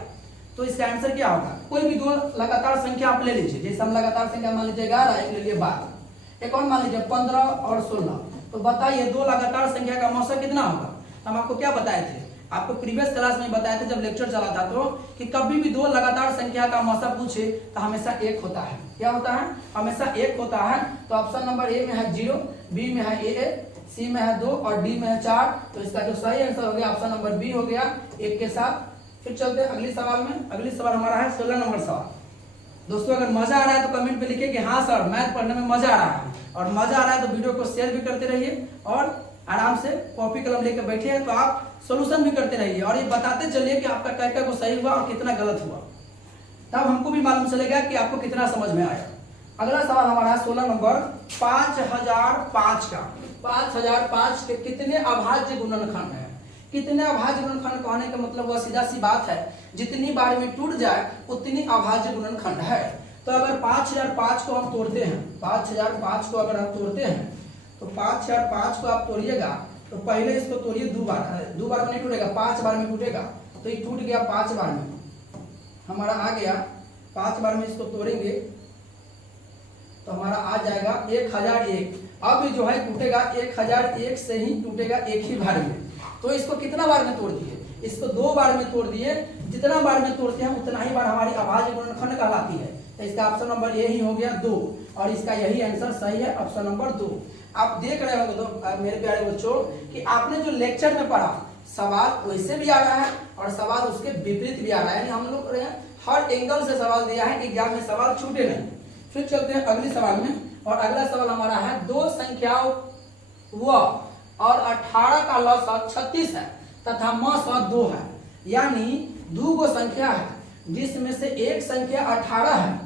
तो इसका आंसर क्या होगा? कोई भी 2 लगातार संख्या आप ले लीजिए। जैसे हम लगातार संख्या मान लीजिए 11, एक ले लिए 12, एक और मान लीजिए 15 और 16। तो बताइए 2 लगातार संख्या का मौसा कितना होगा? हम आपको क्या बताए थे? आपको प्रीवियस क्लास में बताया था जब लेक्चर चला था, तो कि कभी भी 2 लगातार संख्या का मौसा पूछे तो हमेशा 1 होता है। क्या होता है? हमेशा 1 होता है। तो ऑप्शन नंबर ए में है 0, बी में है 1, सी में है 2, और डी में है 4। तो इसका जो सही आंसर हो गया ऑप्शन नंबर बी हो गया 1 के साथ फिर चलते हैं अगली सवाल में। अगली सवाल हमारा है 16 नंबर सवाल। दोस्तों अगर मजा आ रहा है तो कमेंट पे लिखिए कि हाँ सर मैथ पढ़ने में मजा आ रहा है, और मजा आ रहा है तो वीडियो को शेयर भी करते रहिए और आराम से कॉपी कलम लेकर बैठे हैं तो आप सोल्यूशन भी करते रहिए और ये बताते चलिए कि आपका क्या को सही हुआ और कितना गलत हुआ, तब हमको भी मालूम चलेगा कि आपको कितना समझ में आया। अगला सवाल हमारा 16 नंबर 5005 का। 5005 के कितने अभाज्य गुणनखंड है? कितने अभाज्य गुणनखंड कहने का मतलब वह सीधा सी बात है, जितनी बार में टूट जाए उतनी अभाज्य गुणनखंड है। तो अगर 5005 को हम तोड़ते हैं, 5005 को अगर हम तोड़ते हैं तो 5005 को आप तोड़िएगा तो पहले इसको तोड़िए दो बार में नहीं टूटेगा, 5 बार में टूटेगा। तो ये टूट गया 5 बार में, हमारा आ गया 5 बार में इसको तोड़ेंगे तो हमारा आ जाएगा 1001। अब जो है टूटेगा 1001 से ही टूटेगा एक ही बार में। तो इसको कितना बार में तोड़ दिए? इसको 2 बार में तोड़ दिए। जितना बार में तोड़ते हैं उतना ही बार हमारी अभाज्य गुणनखंड कहलाती है। तो इसका ऑप्शन नंबर ए ही हो गया 2, और इसका यही आंसर सही है, ऑप्शन नंबर 2। आप देख रहे होंगे तो मेरे प्यारे बच्चों कि आपने जो लेक्चर में पढ़ा सवाल वैसे भी आ रहा है और सवाल उसके विपरीत भी आ रहा है, यानी हम लोग हर एंगल से सवाल दिया है, एग्जाम में सवाल छूटे नहीं। फिर चलते हैं अगले सवाल में, और अगला सवाल हमारा है 2 संख्याओं व और 18 का लसाअ 36 है तथा मसाअ 2 है। यानी 2 गो संख्या है जिसमें से एक संख्या 18 है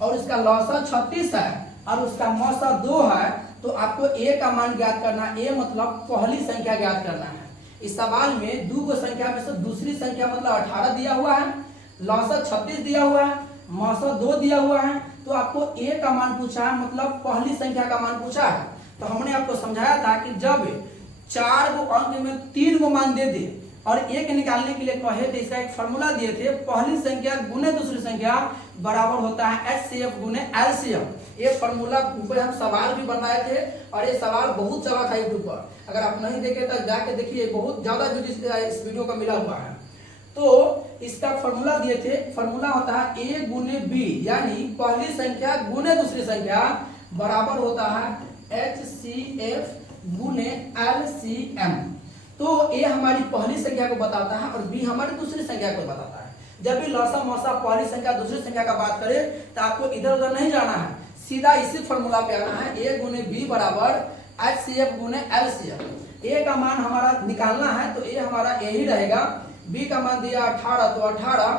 और उसका लसाअ 36 है और उसका मसाअ 2 है। तो आपको ए का मान ज्ञात करना है। ए मतलब पहली संख्या ज्ञात करना है। इस सवाल में 2 गो संख्या में से दूसरी संख्या मतलब 18 दिया हुआ है, लसाअ 36 दिया हुआ है, मसाअ 2 दिया हुआ है। तो आपको ए का मान पूछा है, मतलब पहली संख्या का मान पूछा है। तो हमने आपको समझाया था कि जब 4 गो अंक में 3 गो मान दे दे और एक निकालने के लिए कहे तो इसका एक फॉर्मूला दिए थे, पहली संख्या गुने दूसरी संख्या बराबर होता है HCF गुने LCM। ये फॉर्मूला ऊपर हम सवाल भी बनाए थे और ये सवाल बहुत चला था यूट्यूब पर। अगर आप नहीं देखे तो जाके देखिए, बहुत ज्यादा व्यूज इस वीडियो का मिला हुआ है। तो इसका फॉर्मूला दिए थे, फॉर्मूला होता है A गुने B, यानी पहली संख्या गुने दूसरी संख्या बराबर होता है HCF गुने LCM। तो A हमारी पहली संख्या को बताता है और B हमारी दूसरी संख्या को बताता है। जब भी लसाअ मसाअ पहली संख्या दूसरी संख्या का बात करें तो आपको इधर उधर नहीं जाना है, सीधा इसी फॉर्मूला पे आना है। A गुने B बराबर HCF गुने LCM। A का मान हमारा निकालना है तो A हमारा यही रहेगा। B का मान दिया 18 तो 18,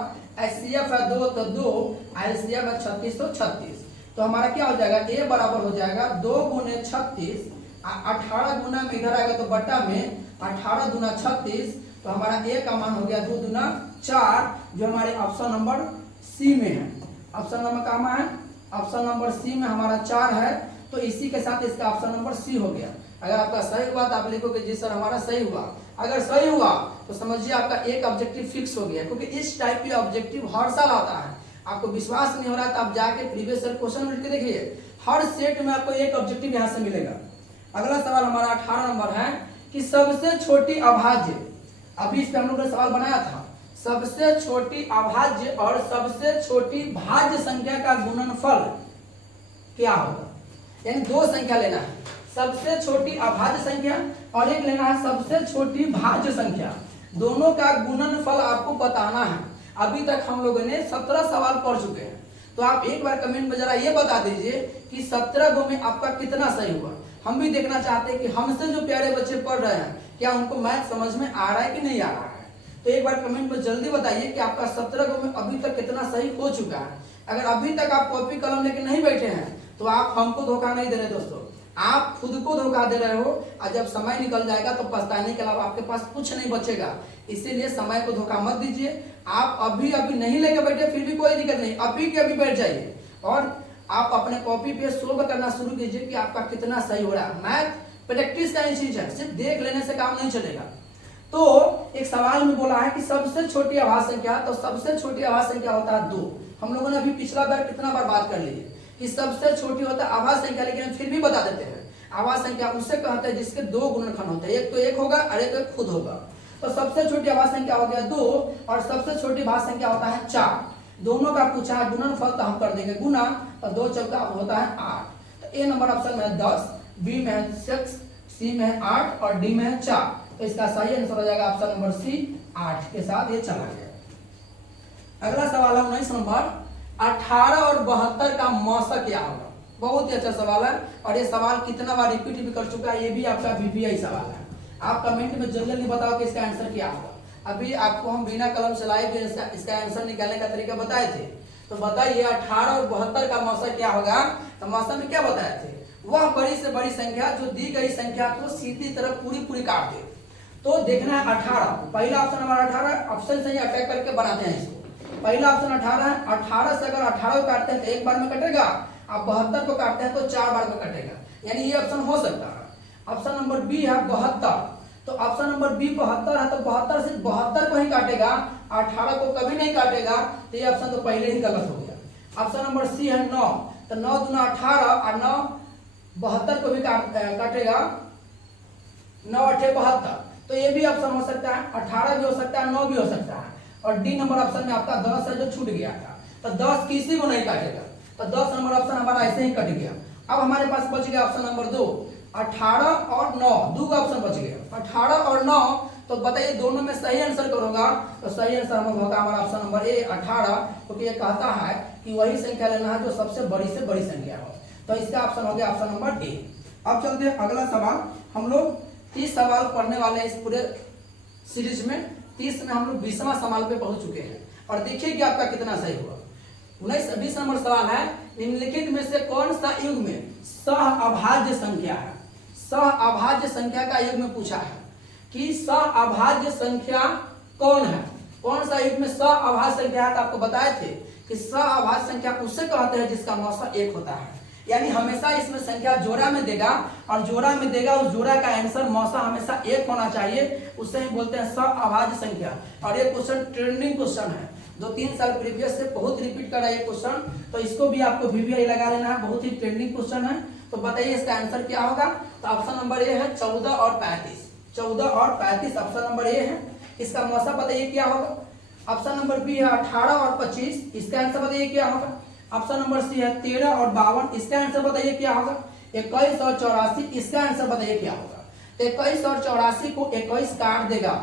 HCF है 2 तो 2, LCM है 36 तो 36। तो हमारा क्या हो जाएगा? A बराबर हो जाएगा 2 गुने 36, 18 गुना में इधर आएगा तो बट्टा में 18 दूना 36। तो हमारा A का मान हो गया 2 दूना 4, जो हमारे ऑप्शन नंबर सी में है। ऑप्शन नंबर कहाँ है? ऑप्शन नंबर सी में हमारा 4 है। तो इसी के साथ इसका ऑप्शन नंबर सी हो गया। अगर आपका सही हुआ तो आप लिखोगे जी सर हमारा सही हुआ। अगर सही हुआ तो समझिए आपका एक ऑब्जेक्टिव फिक्स हो गया, क्योंकि इस टाइप के ऑब्जेक्टिव हर साल आता है। आपको विश्वास नहीं हो रहा है तो आप जाके प्रीवियस ईयर क्वेश्चन मिल के देखिए, हर सेट में आपको एक ऑब्जेक्टिव यहाँ से मिलेगा। अगला सवाल हमारा 18 नंबर है कि सबसे छोटी अभाज्य, अभी इस पे हम लोग ने सवाल बनाया था, सबसे छोटी अभाज्य और सबसे छोटी भाज्य संख्या का गुणनफल क्या होगा? यानी 2 संख्या लेना है, सबसे छोटी अभाज्य संख्या और एक लेना है सबसे छोटी भाज्य संख्या। दोनों का गुणनफल आपको बताना है। अभी तक हम लोगों ने 17 सवाल पढ़ चुके हैं। तो आप एक बार कमेंट में जरा ये बता दीजिए कि 17 गो में आपका कितना सही हुआ। हम भी देखना चाहते हैं कि हमसे जो प्यारे बच्चे पढ़ रहे हैं क्या उनको मैथ समझ में आ रहा है कि नहीं आ रहा है। तो एक बार कमेंट में जल्दी बताइए कि आपका 17 गो में अभी तक कितना सही हो चुका है। अगर अभी तक आप कॉपी कलम लेके नहीं बैठे हैं तो आप हमको धोखा नहीं दे रहे दोस्तों, आप खुद को धोखा दे रहे हो। और जब समय निकल जाएगा तो पछताने के अलावा आपके पास कुछ नहीं बचेगा। इसीलिए समय को धोखा मत दीजिए। आप अभी नहीं लेके बैठे फिर भी कोई दिक्कत नहीं, अभी के अभी बैठ जाइए और आप अपने कॉपी पे सोल्व करना शुरू कीजिए कि आपका कितना सही हो रहा है। मैथ प्रैक्टिस का चीज है, सिर्फ देख लेने से काम नहीं चलेगा। तो एक सवाल में बोला है कि सबसे छोटी अभाज्य संख्या, तो सबसे छोटी अभाज्य संख्या होता है 2। हम लोगों ने अभी पिछला बार कितना बार बात कर ली कि सबसे छोटी होता है अभाज्य संख्या, लेकिन फिर भी बता देते हैं अभाज्य संख्या उसे कहते हैं जिसके 2 गुणनखंड होते हैं, एक तो 1 होगा और एक खुद होगा। तो सबसे छोटी अभाज्य संख्या हो गया 2 और सबसे छोटी भाज्य संख्या होता है 4। दोनों का पूछा है गुणनफल तो हम कर देंगे गुना, और 2 चौका होता है 8। तो ए नंबर ऑप्शन में है 10, बी में है 6, सी में है 8 और डी में है 4। तो इसका सही आंसर हो जाएगा ऑप्शन नंबर सी 8 के साथ ये चला गया। अगला सवाल है 19 नंबर, 18 और 72 का मौसा क्या होगा। बहुत ही अच्छा सवाल है और ये सवाल कितना बार रिपीट भी कर चुका है, ये भी आपका VVI सवाल है। आप कमेंट में जल्दी जल्दी बताओ कि इसका आंसर क्या होगा। अभी आपको हम बिना कलम से लाइव इसका आंसर निकालने का तरीका बताए थे, तो बताइए 18 और 72 का मौसा क्या होगा। तो मौसा में क्या बताए थे, वह बड़ी से बड़ी संख्या जो दी गई संख्या को सीधी तरफ पूरी पूरी काट दे। तो देखना है 18, पहला ऑप्शन हमारा 18, ऑप्शन से ही अटैक करके बनाते हैं इसको। पहला ऑप्शन 18 है, 18 से अगर 18 को काटते हैं तो एक बार में कटेगा, आप 72 को काटते हैं तो 4 बार में कटेगा, यानी ये ऑप्शन हो सकता है। ऑप्शन नंबर बी है 72, तो ऑप्शन नंबर बी 72 है, तो 72 से 72 को ही काटेगा, 18 को कभी नहीं काटेगा, तो ये ऑप्शन तो पहले ही गलत हो गया। ऑप्शन नंबर सी है 9, तो 9 दूना 18 और 9 72 को भी काटेगा, 9 8 72, तो ये भी ऑप्शन हो सकता है, 18 भी हो सकता है, 9 भी हो सकता है। और डी नंबर ऑप्शन में आपका 10 है जो छूट गया था, तो 10 किसी को नहीं काटेगा, तो 10 नंबर ऑप्शन हमारा ऐसे ही कट गया। अब हमारे पास बच गया ऑप्शन नंबर 2, 18 और 9, दो का ऑप्शन बच गया, 18 और 9। तो बताइए दोनों में सही आंसर कौन होगा, तो सही आंसर हमारा होगा हमारा ऑप्शन नंबर ए 18, क्योंकि ये कहता है कि वही संख्या लेना है जो सबसे बड़ी से बड़ी संख्या हो, तो इसका ऑप्शन हो गया ऑप्शन नंबर ए। अब चलते हैं अगला सवाल, हम लोग 30 सवाल पढ़ने वाले हैं इस पूरे सीरीज में, 30 में हम लोग 20वां सवाल पे पहुंच चुके हैं, और देखिए कि आपका कितना सही हुआ। 19 नंबर सवाल है, निम्नलिखित में से कौन सा युग में सह अभाज्य संख्या है। सह अभाज्य संख्या का युग में पूछा है कि सह अभाज्य संख्या कौन है, कौन सा युग में सह अभाज्य संख्या है। तो आपको बताए थे कि सह अभाज्य संख्या उससे कहते हैं जिसका मौसा 1 होता है, यानी हमेशा इसमें संख्या जोड़ा में देगा, और जोड़ा में देगा उस जोड़ा का आंसर मौसा हमेशा 1 होना चाहिए, उससे ही बोलते हैं सह अभाज्य संख्या। और ये क्वेश्चन ट्रेंडिंग क्वेश्चन है, 2-3 साल प्रीवियस से बहुत रिपीट करा ये क्वेश्चन, तो इसको भी आपको VVI लगा लेना है, बहुत ही ट्रेंडिंग क्वेश्चन है। तो बताइए इसका आंसर क्या होगा। तो ऑप्शन नंबर ए है 14 और 35, 14 और 35 ऑप्शन नंबर ए है। इसका मौसा बताइए क्या होगा। ऑप्शन नंबर बी है 18 और 25, इसका आंसर बताइए क्या होगा। ऑप्शन नंबर सी है 13 और 52, इसका आंसर बताइए क्या होगा। 21 और 84, इसका आंसर बताइए क्या होगा। तो 21 और 84 को 21 काट देगा,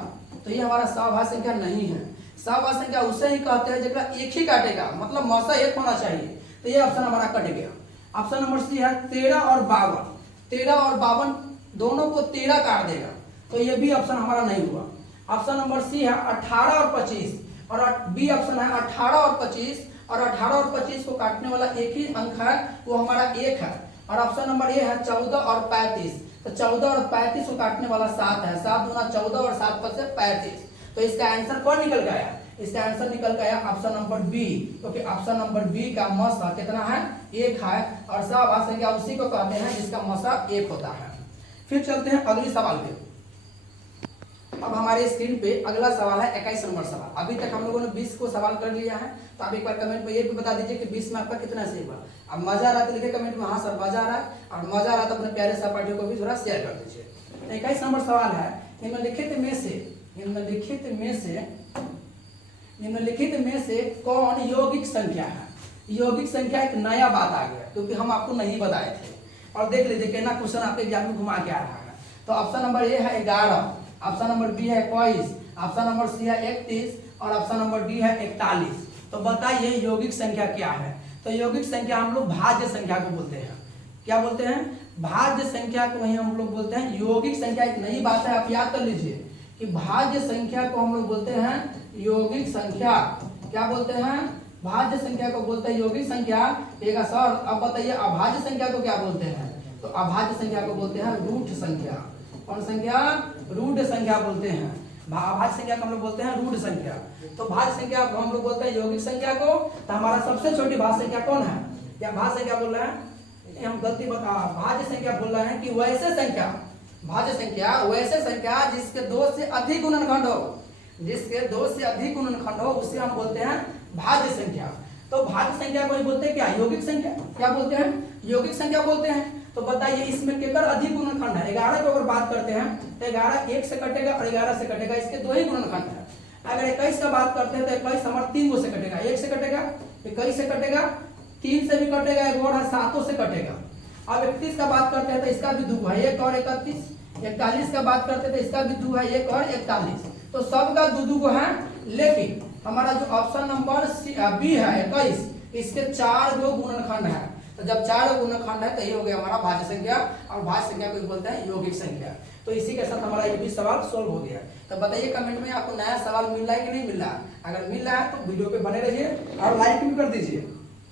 तो ये हमारा सहभाज्य संख्या नहीं है। सहभाज्य संख्या उसे ही कहते हैं जगह एक ही काटेगा, मतलब मौसा 1 होना चाहिए, तो ये ऑप्शन हमारा कट गया। ऑप्शन नंबर सी है 13 और 52, 13 और 52 दोनों को 13 काट देगा, तो ये भी ऑप्शन हमारा नहीं हुआ। ऑप्शन नंबर सी है 18 और 25, और बी ऑप्शन है 18 और 25, और 18 और 25 को काटने वाला एक ही अंक है, वो हमारा 1 है। और ऑप्शन नंबर ए है 14 और 35, तो 14 और 35 को काटने वाला 7 है, 7 दूना 14 और 7 पर से 35, तो इसका आंसर कौन निकल गया। इसका आंसर निकल गया ऑप्शन नंबर बी, क्योंकि ऑप्शन नंबर बी का मौसा कितना है 1 है, और सहभाज्य संख्या उसी को कहते हैं जिसका मौसा 1 होता है। फिर चलते हैं अगली सवाल पे। अब हमारे स्क्रीन पे अगला सवाल है 21 नंबर सवाल। अभी तक हम लोगों ने 20 को सवाल कर लिया है, तो आप एक बार कमेंट में ये भी बता दीजिए कि 20 में आपका कितना सही हुआ। अब मजा आ रहा है तो लिखे कमेंट में हाँ सर मजा आ रहा है, और मजा आ रहा है तो अपने प्यारे सहपाठियों को भी थोड़ा शेयर कर दीजिए। 21 नंबर सवाल है, निम्नलिखित में से कौन यौगिक संख्या है। यौगिक संख्या एक नया बात आ गया, क्योंकि हम आपको नहीं बताए थे, और देख लीजिए कितना क्वेश्चन आपके एग्जाम में घुमा के आ रहा है। तो ऑप्शन नंबर ए है 11, ऑप्शन नंबर बी है 21, ऑप्शन नंबर सी है 31, और ऑप्शन नंबर डी है 41। तो बताइए यौगिक संख्या क्या है। तो यौगिक संख्या हम लोग भाज्य संख्या को बोलते हैं। क्या बोलते हैं, भाज्य संख्या को वही हम लोग बोलते हैं यौगिक संख्या। एक नई बात है, आप याद कर लीजिए कि भाज्य संख्या को हम लोग बोलते हैं यौगिक संख्या। क्या बोलते हैं, भाज्य संख्या को बोलते हैं यौगिक संख्या। एक सर अब बताइए अभाज्य संख्या को क्या बोलते हैं। तो अभाज्य संख्या को बोलते हैं रूढ़ संख्या। कौन संख्या, रूढ़ संख्या बोलते हैं। अभाज्य संख्या को हम लोग बोलते हैं रूढ़ संख्या। तो भाज्य संख्या को हम लोग बोलते हैं यौगिक संख्या को। तो हमारा सबसे छोटी भाज्य संख्या कौन है, या भाज्य संख्या बोल रहे हैं, हम गलती बता, भाज्य संख्या बोल रहे हैं कि वैसे संख्या, भाज्य संख्या वैसे संख्या जिसके 2 से अधिक गुणनखंड हो, जिसके 2 से अधिक गुणनखंड हो, उसे हम बोलते हैं भाज्य संख्या। तो भाज्य संख्या को ही बोलते हैं क्या, यौगिक संख्या। क्या बोलते हैं, यौगिक संख्या बोलते हैं। तो बताइए इसमें केकर अधिक गुणनखंड है। 11 को अगर बात करते हैं तो 11 1 से कटेगा और 11 से कटेगा, इसके 2 ही गुणनखंड है। अगर 21 का बात करते हैं तो 21 हमारा 3 से कटेगा, 1 से कटेगा, 21 से कटेगा, 3 से भी कटेगा, एक और है 7 से कटेगा। अब 31 का बात करते हैं तो इसका भी 2 है, 1 और 31। 41 का बात करते हैं तो इसका भी 2 है, 1 और 41। तो सबका 2 है, लेकिन हमारा जो ऑप्शन नंबर बी है 21, इसके 4 गो गुणनखंड है। तो जब 4 गो गुणनखंड है तो ये हो गया हमारा भाज्य संख्या, और भाज्य संख्या को बोलते हैं यौगिक संख्या। तो इसी के साथ हमारा ये भी सवाल सोल्व हो गया। तो बताइए कमेंट में आपको नया सवाल मिल रहा है कि नहीं मिल रहा है। अगर मिल रहा है तो वीडियो पे बने रहिए और लाइक भी कर दीजिए।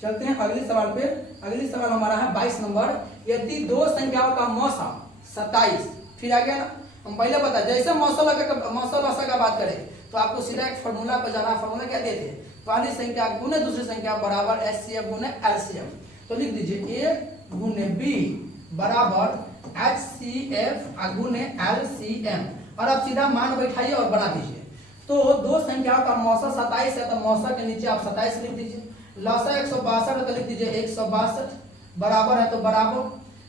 चलते हैं अगले सवाल पे। अगली सवाल हमारा है 22 नंबर। यदि दो संख्याओं का मौसा 27, फिर आ गया ना, हम पहले बता जैसे मौसा लसा का बात करें तो आपको सीधा एक फॉर्मूला पर जाना। फॉर्मूला क्या देते हैं, पहली संख्या गुने दूसरी संख्या बराबर HCF गुने LCM। तो लिख दीजिए A गुने B बराबर HCF गुने LCM, और आप सीधा मान बैठाइए और बना दीजिए। तो दो संख्याओं का मौसा 27 है तो मौसा के नीचे आप 27 लिख दीजिए। लसा 162 है तो लिख दीजिए 162 बराबर है तो बराबर।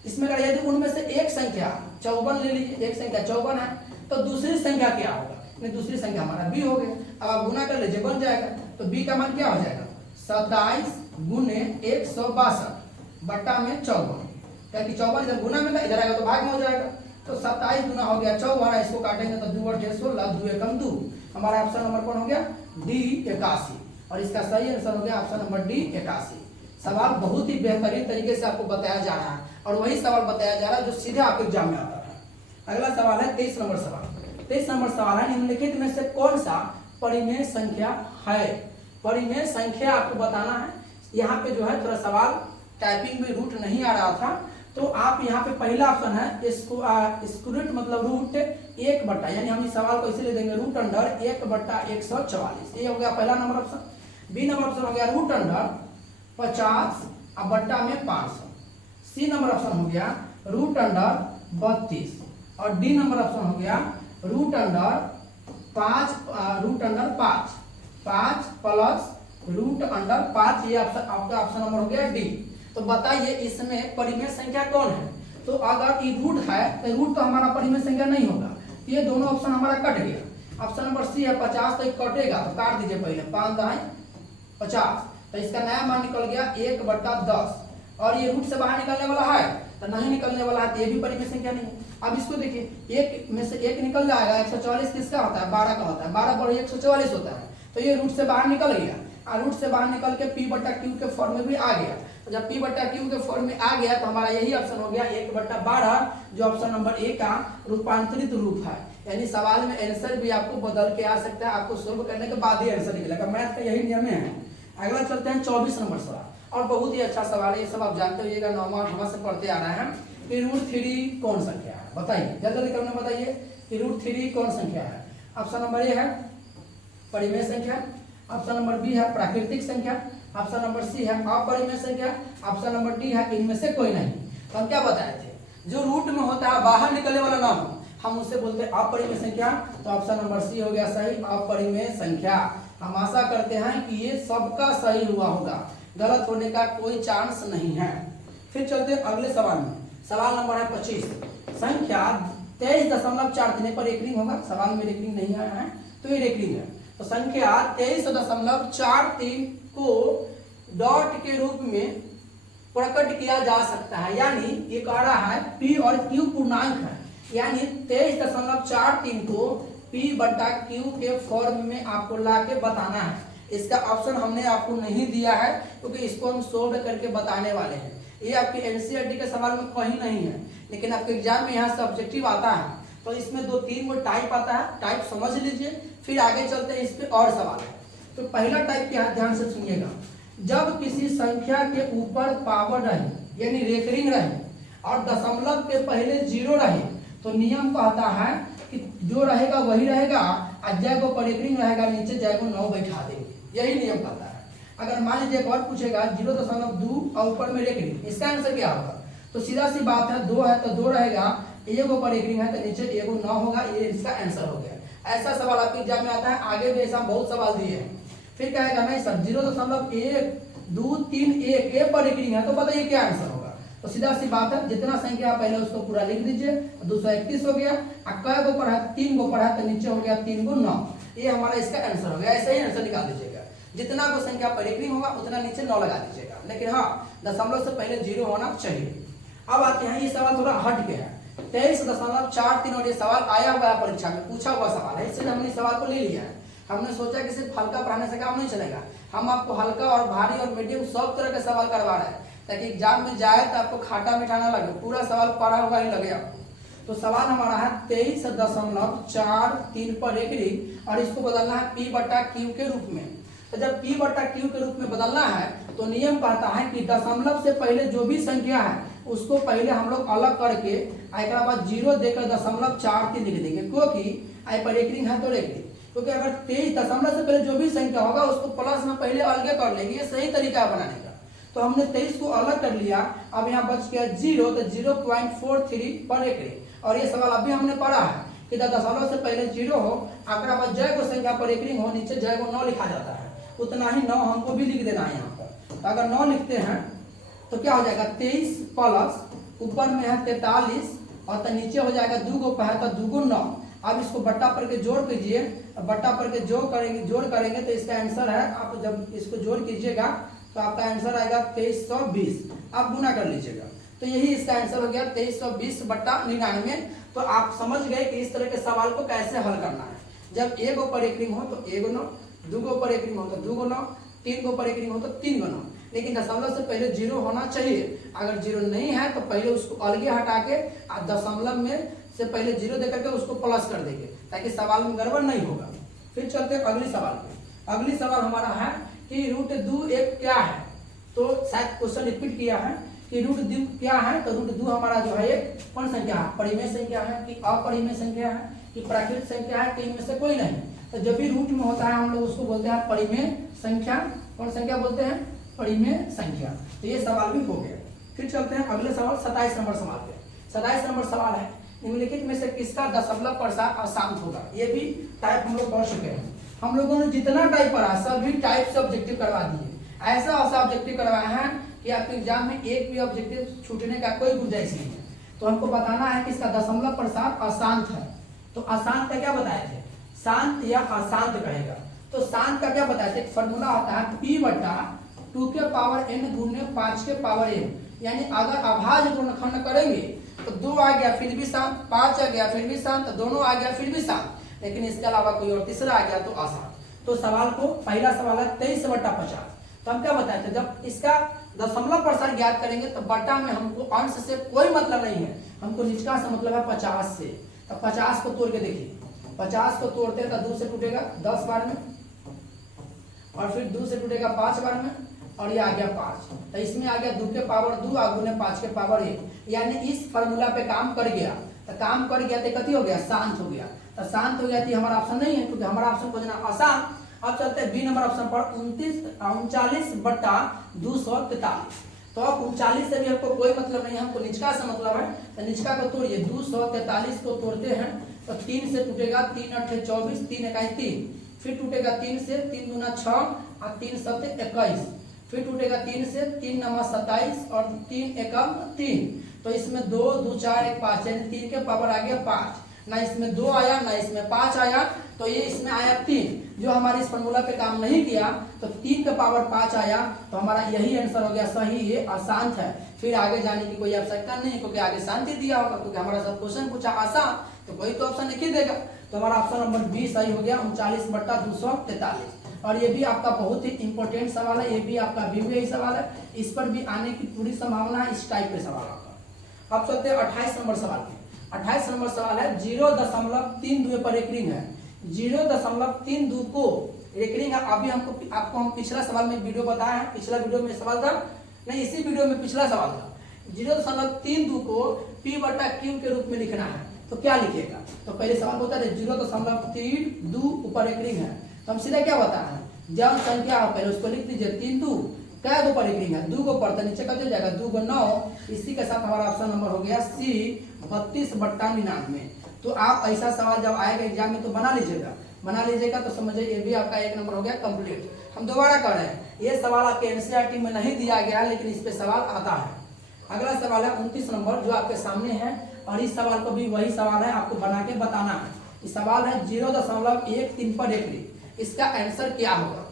इसमें अगर यदि उनमें से एक संख्या 54 ले लीजिए, एक संख्या 54 है तो दूसरी संख्या क्या होगा, दूसरी संख्या हमारा B हो गया। अब आप गुना कर लीजिए, बन जाएगा। तो B का मान क्या हो जाएगा 27 गुने 162 बट्टा में 54, क्योंकि 54 इधर गुना में था, इधर आएगा तो भाग में हो जाएगा। तो 27 गुना हो गया 54, इसको काटेंगे तो 2 और 16, 2 एकम 2। हमारा ऑप्शन नंबर कौन हो गया D 81, और इसका सही आंसर हो गया ऑप्शन नंबर D 81। सवाल बहुत ही बेहतरीन तरीके से आपको बताया जा रहा है, और वही सवाल बताया जा रहा है जो सीधे आपके एग्जाम में आता है। अगला सवाल है 23 नंबर सवाल। 23 नंबर सवाल है निम्नलिखित में से कौन सा परिमेय संख्या है। परिमेय संख्या आपको बताना है। यहाँ पे जो है थोड़ा सवाल टाइपिंग में रूट नहीं आ रहा था, तो आप यहाँ पे पहला ऑप्शन है स्क्वायर मतलब रूट 1 बट्टा, यानी हम इस सवाल को इसीलिए देंगे रूट अंडर 1 बट्टा 144। ये हो गया पहला number option. B number option हो गया रूट अंडर 50 और बट्टा में 500। सी नंबर ऑप्शन हो गया रूट अंडर 32, और डी नंबर ऑप्शन हो गया root under 5 plus root under 5। ये आपका ऑप्शन नंबर हो गया डी। तो बताइए इसमें परिमेय संख्या कौन है। तो अगर ये रूट है तो रूट तो हमारा परिमेय संख्या नहीं होगा, ये दोनों ऑप्शन हमारा कट गया। ऑप्शन नंबर सी है 50, तो ये कटेगा तो काट दीजिए पहले 5 दाएं 50, तो इसका नया मान निकल गया 1 बट्टा 10, और ये रूट से बाहर निकलने वाला है तो नहीं निकलने वाला है, तो ये भी परिमेय संख्या नहीं है। अब इसको देखिए, एक में से एक निकल जाएगा। 144 किसका होता है 12 का होता है, 12 बड़े 144 होता है, तो ये रूट से बाहर निकल गया, और रूट से बाहर निकल के P बट्टा Q के फॉर्म में भी आ गया। तो जब P बट्टा Q के फॉर्म में आ गया तो हमारा यही ऑप्शन हो गया 1 बट्टा 12, जो ऑप्शन नंबर ए का रूपांतरित रूप है। यानी सवाल में आंसर भी आपको बदल के आ सकता है, आपको सोल्व करने के बाद ही आंसर निकलेगा। मैथ का यही नियम है। अगला चलते हैं 24 नंबर सवाल, और बहुत ही अच्छा सवाल है, ये सब आप जानते होइएगा, 9वां 8वां से पढ़ते आ रहे हैं कि रूट 3 कौन संख्या है। बताइए जल्दी करना, बताइए कि रूट 3 कौन संख्या है। ऑप्शन नंबर ए है परिमेय संख्या, ऑप्शन नंबर बी है प्राकृतिक संख्या, ऑप्शन नंबर सी है अपरिमेय संख्या, ऑप्शन नंबर डी है इनमें से कोई नहीं। तो हम क्या बताए थे, जो रूट में होता है बाहर निकलने वाला ना हो, हम उससे बोलते हैं अपरिमेय संख्या। तो ऑप्शन नंबर सी हो गया सही, अपरिमेय संख्या। हम आशा करते हैं कि ये सबका सही हुआ होगा, गलत होने का कोई चांस नहीं है। फिर चलते हैं अगले सवाल में। सवाल नंबर है 25। संख्या 23.43 पर रेकरिंग होगा, सवाल में रेकरिंग नहीं आया है तो ये रेकरिंग है। तो संख्या 23.43 को डॉट के रूप में प्रकट किया जा सकता है, यानी ये कह रहा है P और Q पूर्णांक है, यानी 23.43 को P बट्टा Q के फॉर्म में आपको लाके बताना है। इसका ऑप्शन हमने आपको नहीं दिया है क्योंकि इसको हम सोल्व करके बताने वाले हैं। ये आपके एनसीईआरटी के सवाल में कहीं नहीं है, लेकिन आपके एग्जाम में यहाँ से ऑब्जेक्टिव आता है, तो इसमें 2-3 गो टाइप आता है, टाइप समझ लीजिए, फिर आगे चलते हैं। इस पे और सवाल है। तो पहला टाइप क्या है, ध्यान से सुनिएगा। जब किसी संख्या के ऊपर पावर रहे यानी रेकरिंग रहे और दशमलव के पहले 0 रहे, तो नियम कहता है कि जो रहेगा वही रहेगा, और जैगो पर रेकरिंग रहेगा नीचे जैगो 9 बैठा देंगे, यही नियम कहता है। अगर मान लीजिए एक और पूछेगा 0.2 और ऊपर में रेकरिंग, इसका आंसर क्या होगा। तो सीधा सी बात है, 2 है तो 2 रहेगा, एगो पर रेकरिंग है तो नीचे एगो 9 होगा, ये इसका आंसर हो गया। ऐसा सवाल आपके एग्जाम में आता है, आगे भी ऐसा बहुत सवाल दिए हैं। फिर कहेगा नहीं सर 0.1 2 3 1 ए पर रेकरिंग है, तो बताइए क्या आंसर होगा। तो सीधा सी बात है, जितना संख्या पहले उसको पूरा लिख दीजिए। 231 हो गया, कै गो पर है 3 गो पर है तो नीचे हो गया 3 गो 9, ये हमारा इसका आंसर हो गया। ऐसे ही आंसर निकाल दीजिएगा, जितना को संख्या पर रेकरिंग होगा उतना नीचे 9 लगा दीजिएगा, लेकिन हाँ दशमलव से पहले 0 होना चाहिए। अब आते हैं, ये सवाल थोड़ा हट गया है, 23.43, और ये सवाल आया हुआ है परीक्षा में, पूछा हुआ सवाल है, इसलिए हमने सवाल को ले लिया है। हमने सोचा कि सिर्फ हल्का पढ़ाने से काम नहीं चलेगा, हम आपको हल्का और भारी और मीडियम सब तरह के सवाल करवा रहे हैं, ताकि एग्जाम में जाए तो आपको खाटा मीठा ना लगे, पूरा सवाल पढ़ा हुआ ही लगे आपको। तो सवाल हमारा है 23.43 पर एकरिंग और इसको बदलना है P/Q के रूप में। तो जब P/Q के रूप में बदलना है तो नियम कहता है कि दशमलव से पहले जो भी संख्या है उसको पहले हम लोग अलग करके एक बाद 0 देकर 0.43 लिख देंगे, क्योंकि आई पर एकरिंग है तो एकरिंग, क्योंकि अगर 23 दशमलव से पहले जो भी संख्या होगा उसको प्लस में पहले अलग कर लेंगे, ये सही तरीका है बनाने का। तो हमने 23 को अलग कर लिया, अब यहाँ बच गया 0, तो 0.43 पर एकरिंग। और ये सवाल अभी हमने पढ़ा है कि दशमलव से पहले 0 हो, आंकड़ा बाद जय को संख्या पर एकरिंग हो, नीचे जय को 9 लिखा जाता है, उतना ही 9 हमको भी लिख देना है यहाँ पर। तो अगर 9 लिखते हैं तो क्या हो जाएगा 23 प्लस ऊपर में है 43 और तो नीचे हो जाएगा 2 को है तो 2 9। अब इसको बट्टा पर के जोड़ कीजिए, बट्टा पर के जोड़ करेंगे तो इसका आंसर है, आप जब इसको जोड़ कीजिएगा तो आपका आंसर आएगा 2320। आप गुना कर लीजिएगा तो यही इसका आंसर हो गया 2320/99। तो आप समझ गए कि इस तरह के सवाल को कैसे हल करना है। जब 1 पर एकरिंग हो तो 1 9, 2 पर एकरिंग हो तो 2 9, 3 पर एकरिंग हो तो 3 9, लेकिन दशमलव से पहले 0 होना चाहिए। अगर 0 नहीं है तो पहले उसको अलगे हटा के दशमलव में से पहले 0 देकर के उसको प्लस कर देंगे, ताकि सवाल में गड़बड़ नहीं होगा। फिर चलते हैं अगली सवाल पे। अगली सवाल हमारा है कि √2 एक क्या है। तो शायद क्वेश्चन रिपीट किया है कि √2 क्या है। तो √2 हमारा जो है एक कौन संख्या है, परिमेय संख्या है कि अपरिमेय संख्या है कि प्राकृत संख्या है, कि इनमें से कोई नहीं। तो जब भी रूट में होता है हम लोग उसको बोलते हैं परिमेय संख्या। कौन संख्या बोलते हैं, परिमेय संख्या। तो ये सवाल भी हो गया। फिर चलते हैं अगले सवाल 27 नंबर सवाल पे। 27 नंबर सवाल है निम्नलिखित में से किसका दशमलव प्रसार अशांत होगा। ये भी टाइप हम लोग पढ़ चुके हैं। हम लोगों ने जितना टाइप पढ़ा सभी टाइप से ऑब्जेक्टिव करवा दिए। ऐसा ऑब्जेक्टिव करवाया है कि आपके एग्जाम में एक भी ऑब्जेक्टिव छूटने का कोई गुंजाइश नहीं है। तो हमको बताना है कि इसका दशमलव प्रसार अशांत है। तो अशांत का क्या बताए थे, शांत या अशांत कहेगा। तो शांत का क्या बताए थे, फॉर्मूला होता है P/2 के पावर n गुने 5 के पावर n। यानी अगर अभाज्य गुणनखंड करेंगे तो 2 आ गया फिर भी शांत, 5 आ गया फिर भी शांत, दोनों आ गया फिर भी शांत, लेकिन इसके अलावा कोई और तीसरा आ गया तो अशांत। तो सवाल को पहला सवाल है 23/50। तो हम क्या बताए थे, जब इसका दशमलव प्रसार ज्ञात करेंगे तो बटा में हमको अंश से कोई मतलब नहीं है, हमको निचका से मतलब है 50 से। तो 50 को तोड़ के देखिए, 50 को तोड़ते हैं तो 2 से टूटेगा 10 बार में, और फिर 2 से टूटेगा 5 बार में, और ये आ गया 5। तो इसमें आ गया 2 के पावर 2 गुने 5 के पावर 1। यानी इस फार्मूला पे काम कर गया। तो काम कर गया तो कथी हो गया, शांत हो गया। तो शांत हो गया तो हमारा ऑप्शन नहीं है, क्योंकि हमारा ऑप्शन खोजना आसान। अब चलते हैं बी नंबर ऑप्शन पर 39/243। तो अब 39 से भी हमको कोई मतलब नहीं है, हमको निचका से मतलब है। तो निचका को तोड़िए, 243 को तोड़ते हैं तो 3 से टूटेगा, 3 8 24, 3 1 3, फिर टूटेगा 3 से, 3 दूना 6 और 3 7 21, फिर टूटेगा 3 से, 3 9 27 और 3 1 3। तो इसमें 2 2 4 1 5, यानी 3 के पावर आ गया 5। ना इसमें 2 आया ना इसमें 5 आया, तो ये इसमें आया 3। जो हमारे इस फॉर्मूला पे काम नहीं किया तो 3 के पावर 5 आया। तो हमारा यही आंसर हो गया सही, ये अशांत है। फिर आगे जाने की कोई आवश्यकता नहीं, क्योंकि आगे शांति दिया होगा, क्योंकि हमारा सब क्वेश्चन पूछा आसान, तो कोई तो ऑप्शन लिख ही देगा। तो हमारा ऑप्शन नंबर बी सही हो गया, 39/243। और ये भी आपका बहुत ही इंपॉर्टेंट सवाल है, ये भी आपका बीवीआई सवाल है, इस पर भी आने की पूरी संभावना है, इस टाइप के सवाल आपका। अब चलते हैं 28 नंबर सवाल पे। 28 नंबर सवाल है 0.32 पर एकरिंग है। 0.32 को एकरिंग है। अभी आपको हम पिछला सवाल में वीडियो बताया है, पिछला वीडियो में सवाल था नहीं, इसी वीडियो में पिछला सवाल था। 0.32 को P/Q के रूप में लिखना है, तो क्या लिखेगा। तो पहले सवाल होता है 0.32 ऊपर एकरिंग है। तो हम सीधा क्या बताना है, जब संख्या हो पहले उसको लिख दीजिए। 3 2 क्या 2 पर एकरिंग है, 2 को पढ़ते नीचे कर दिया जाएगा, 2 9। इसी के साथ हमारा ऑप्शन नंबर हो गया सी 32/99। तो आप ऐसा सवाल जब आएगा एग्जाम में तो बना लीजिएगा तो समझिए ये भी आपका 1 नंबर हो गया कंप्लीट। हम दोबारा कर रहे हैं, ये सवाल आपके एनसीईआरटी में नहीं दिया गया है, लेकिन इस पे सवाल आता है। अगला सवाल है 29 नंबर जो आपके सामने है, और इस सवाल को भी वही सवाल है, आपको बना के बताना है। इस सवाल है 0.13 पर एकरिंग। इसका आंसर क्या होगा,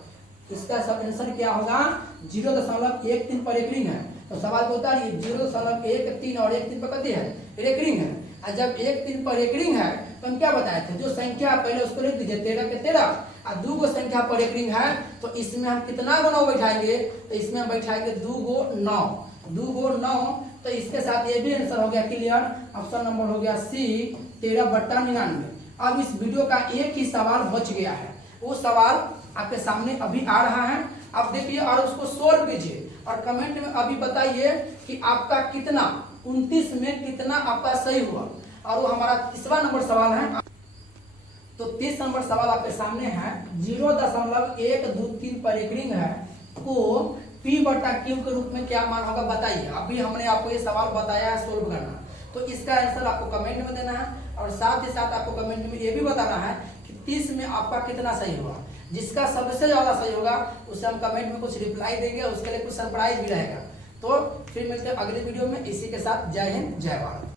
इसका सब आंसर क्या होगा, 0.13 पर एकरिंग है। तो सवाल को उतारिए, 0.13 और 1 3 पर कितनी है, एकरिंग है। और जब 1 3 पर एक रिंग है तो हम क्या बताए थे, जो संख्या पहले उसको लिख दीजिए 13 के 13 और 2 गो संख्या पर एक रिंग है तो इसमें हम कितना गो 9 बैठाएंगे, तो इसमें हम बैठाएंगे 2 गो 9, 2 गो 9। तो इसके साथ ये भी आंसर हो गया क्लियर। ऑप्शन नंबर हो गया सी 13/99। अब इस वीडियो का एक ही सवाल बच गया है, वो सवाल आपके सामने अभी आ रहा है, आप देखिए और उसको सोल्व कीजिए और कमेंट में अभी बताइए कि आपका कितना 29 में कितना आपका सही हुआ। और वो हमारा 30वां नंबर सवाल है। तो 30 नंबर सवाल आपके सामने है, 0.123 पर एक रिंग है को P/Q के रूप में क्या मान होगा बताइए। अभी हमने आपको ये सवाल बताया है सोल्व करना, तो इसका आंसर आपको कमेंट में देना है और साथ ही साथ आपको कमेंट में ये भी बताना है कि 30 में आपका कितना सही हुआ। जिसका सबसे ज्यादा सही होगा उसे हम कमेंट में कुछ रिप्लाई देंगे, उसके लिए कुछ सरप्राइज भी रहेगा। तो फिर मिलते हैं अगले वीडियो में। इसी के साथ जय हिंद जय भारत।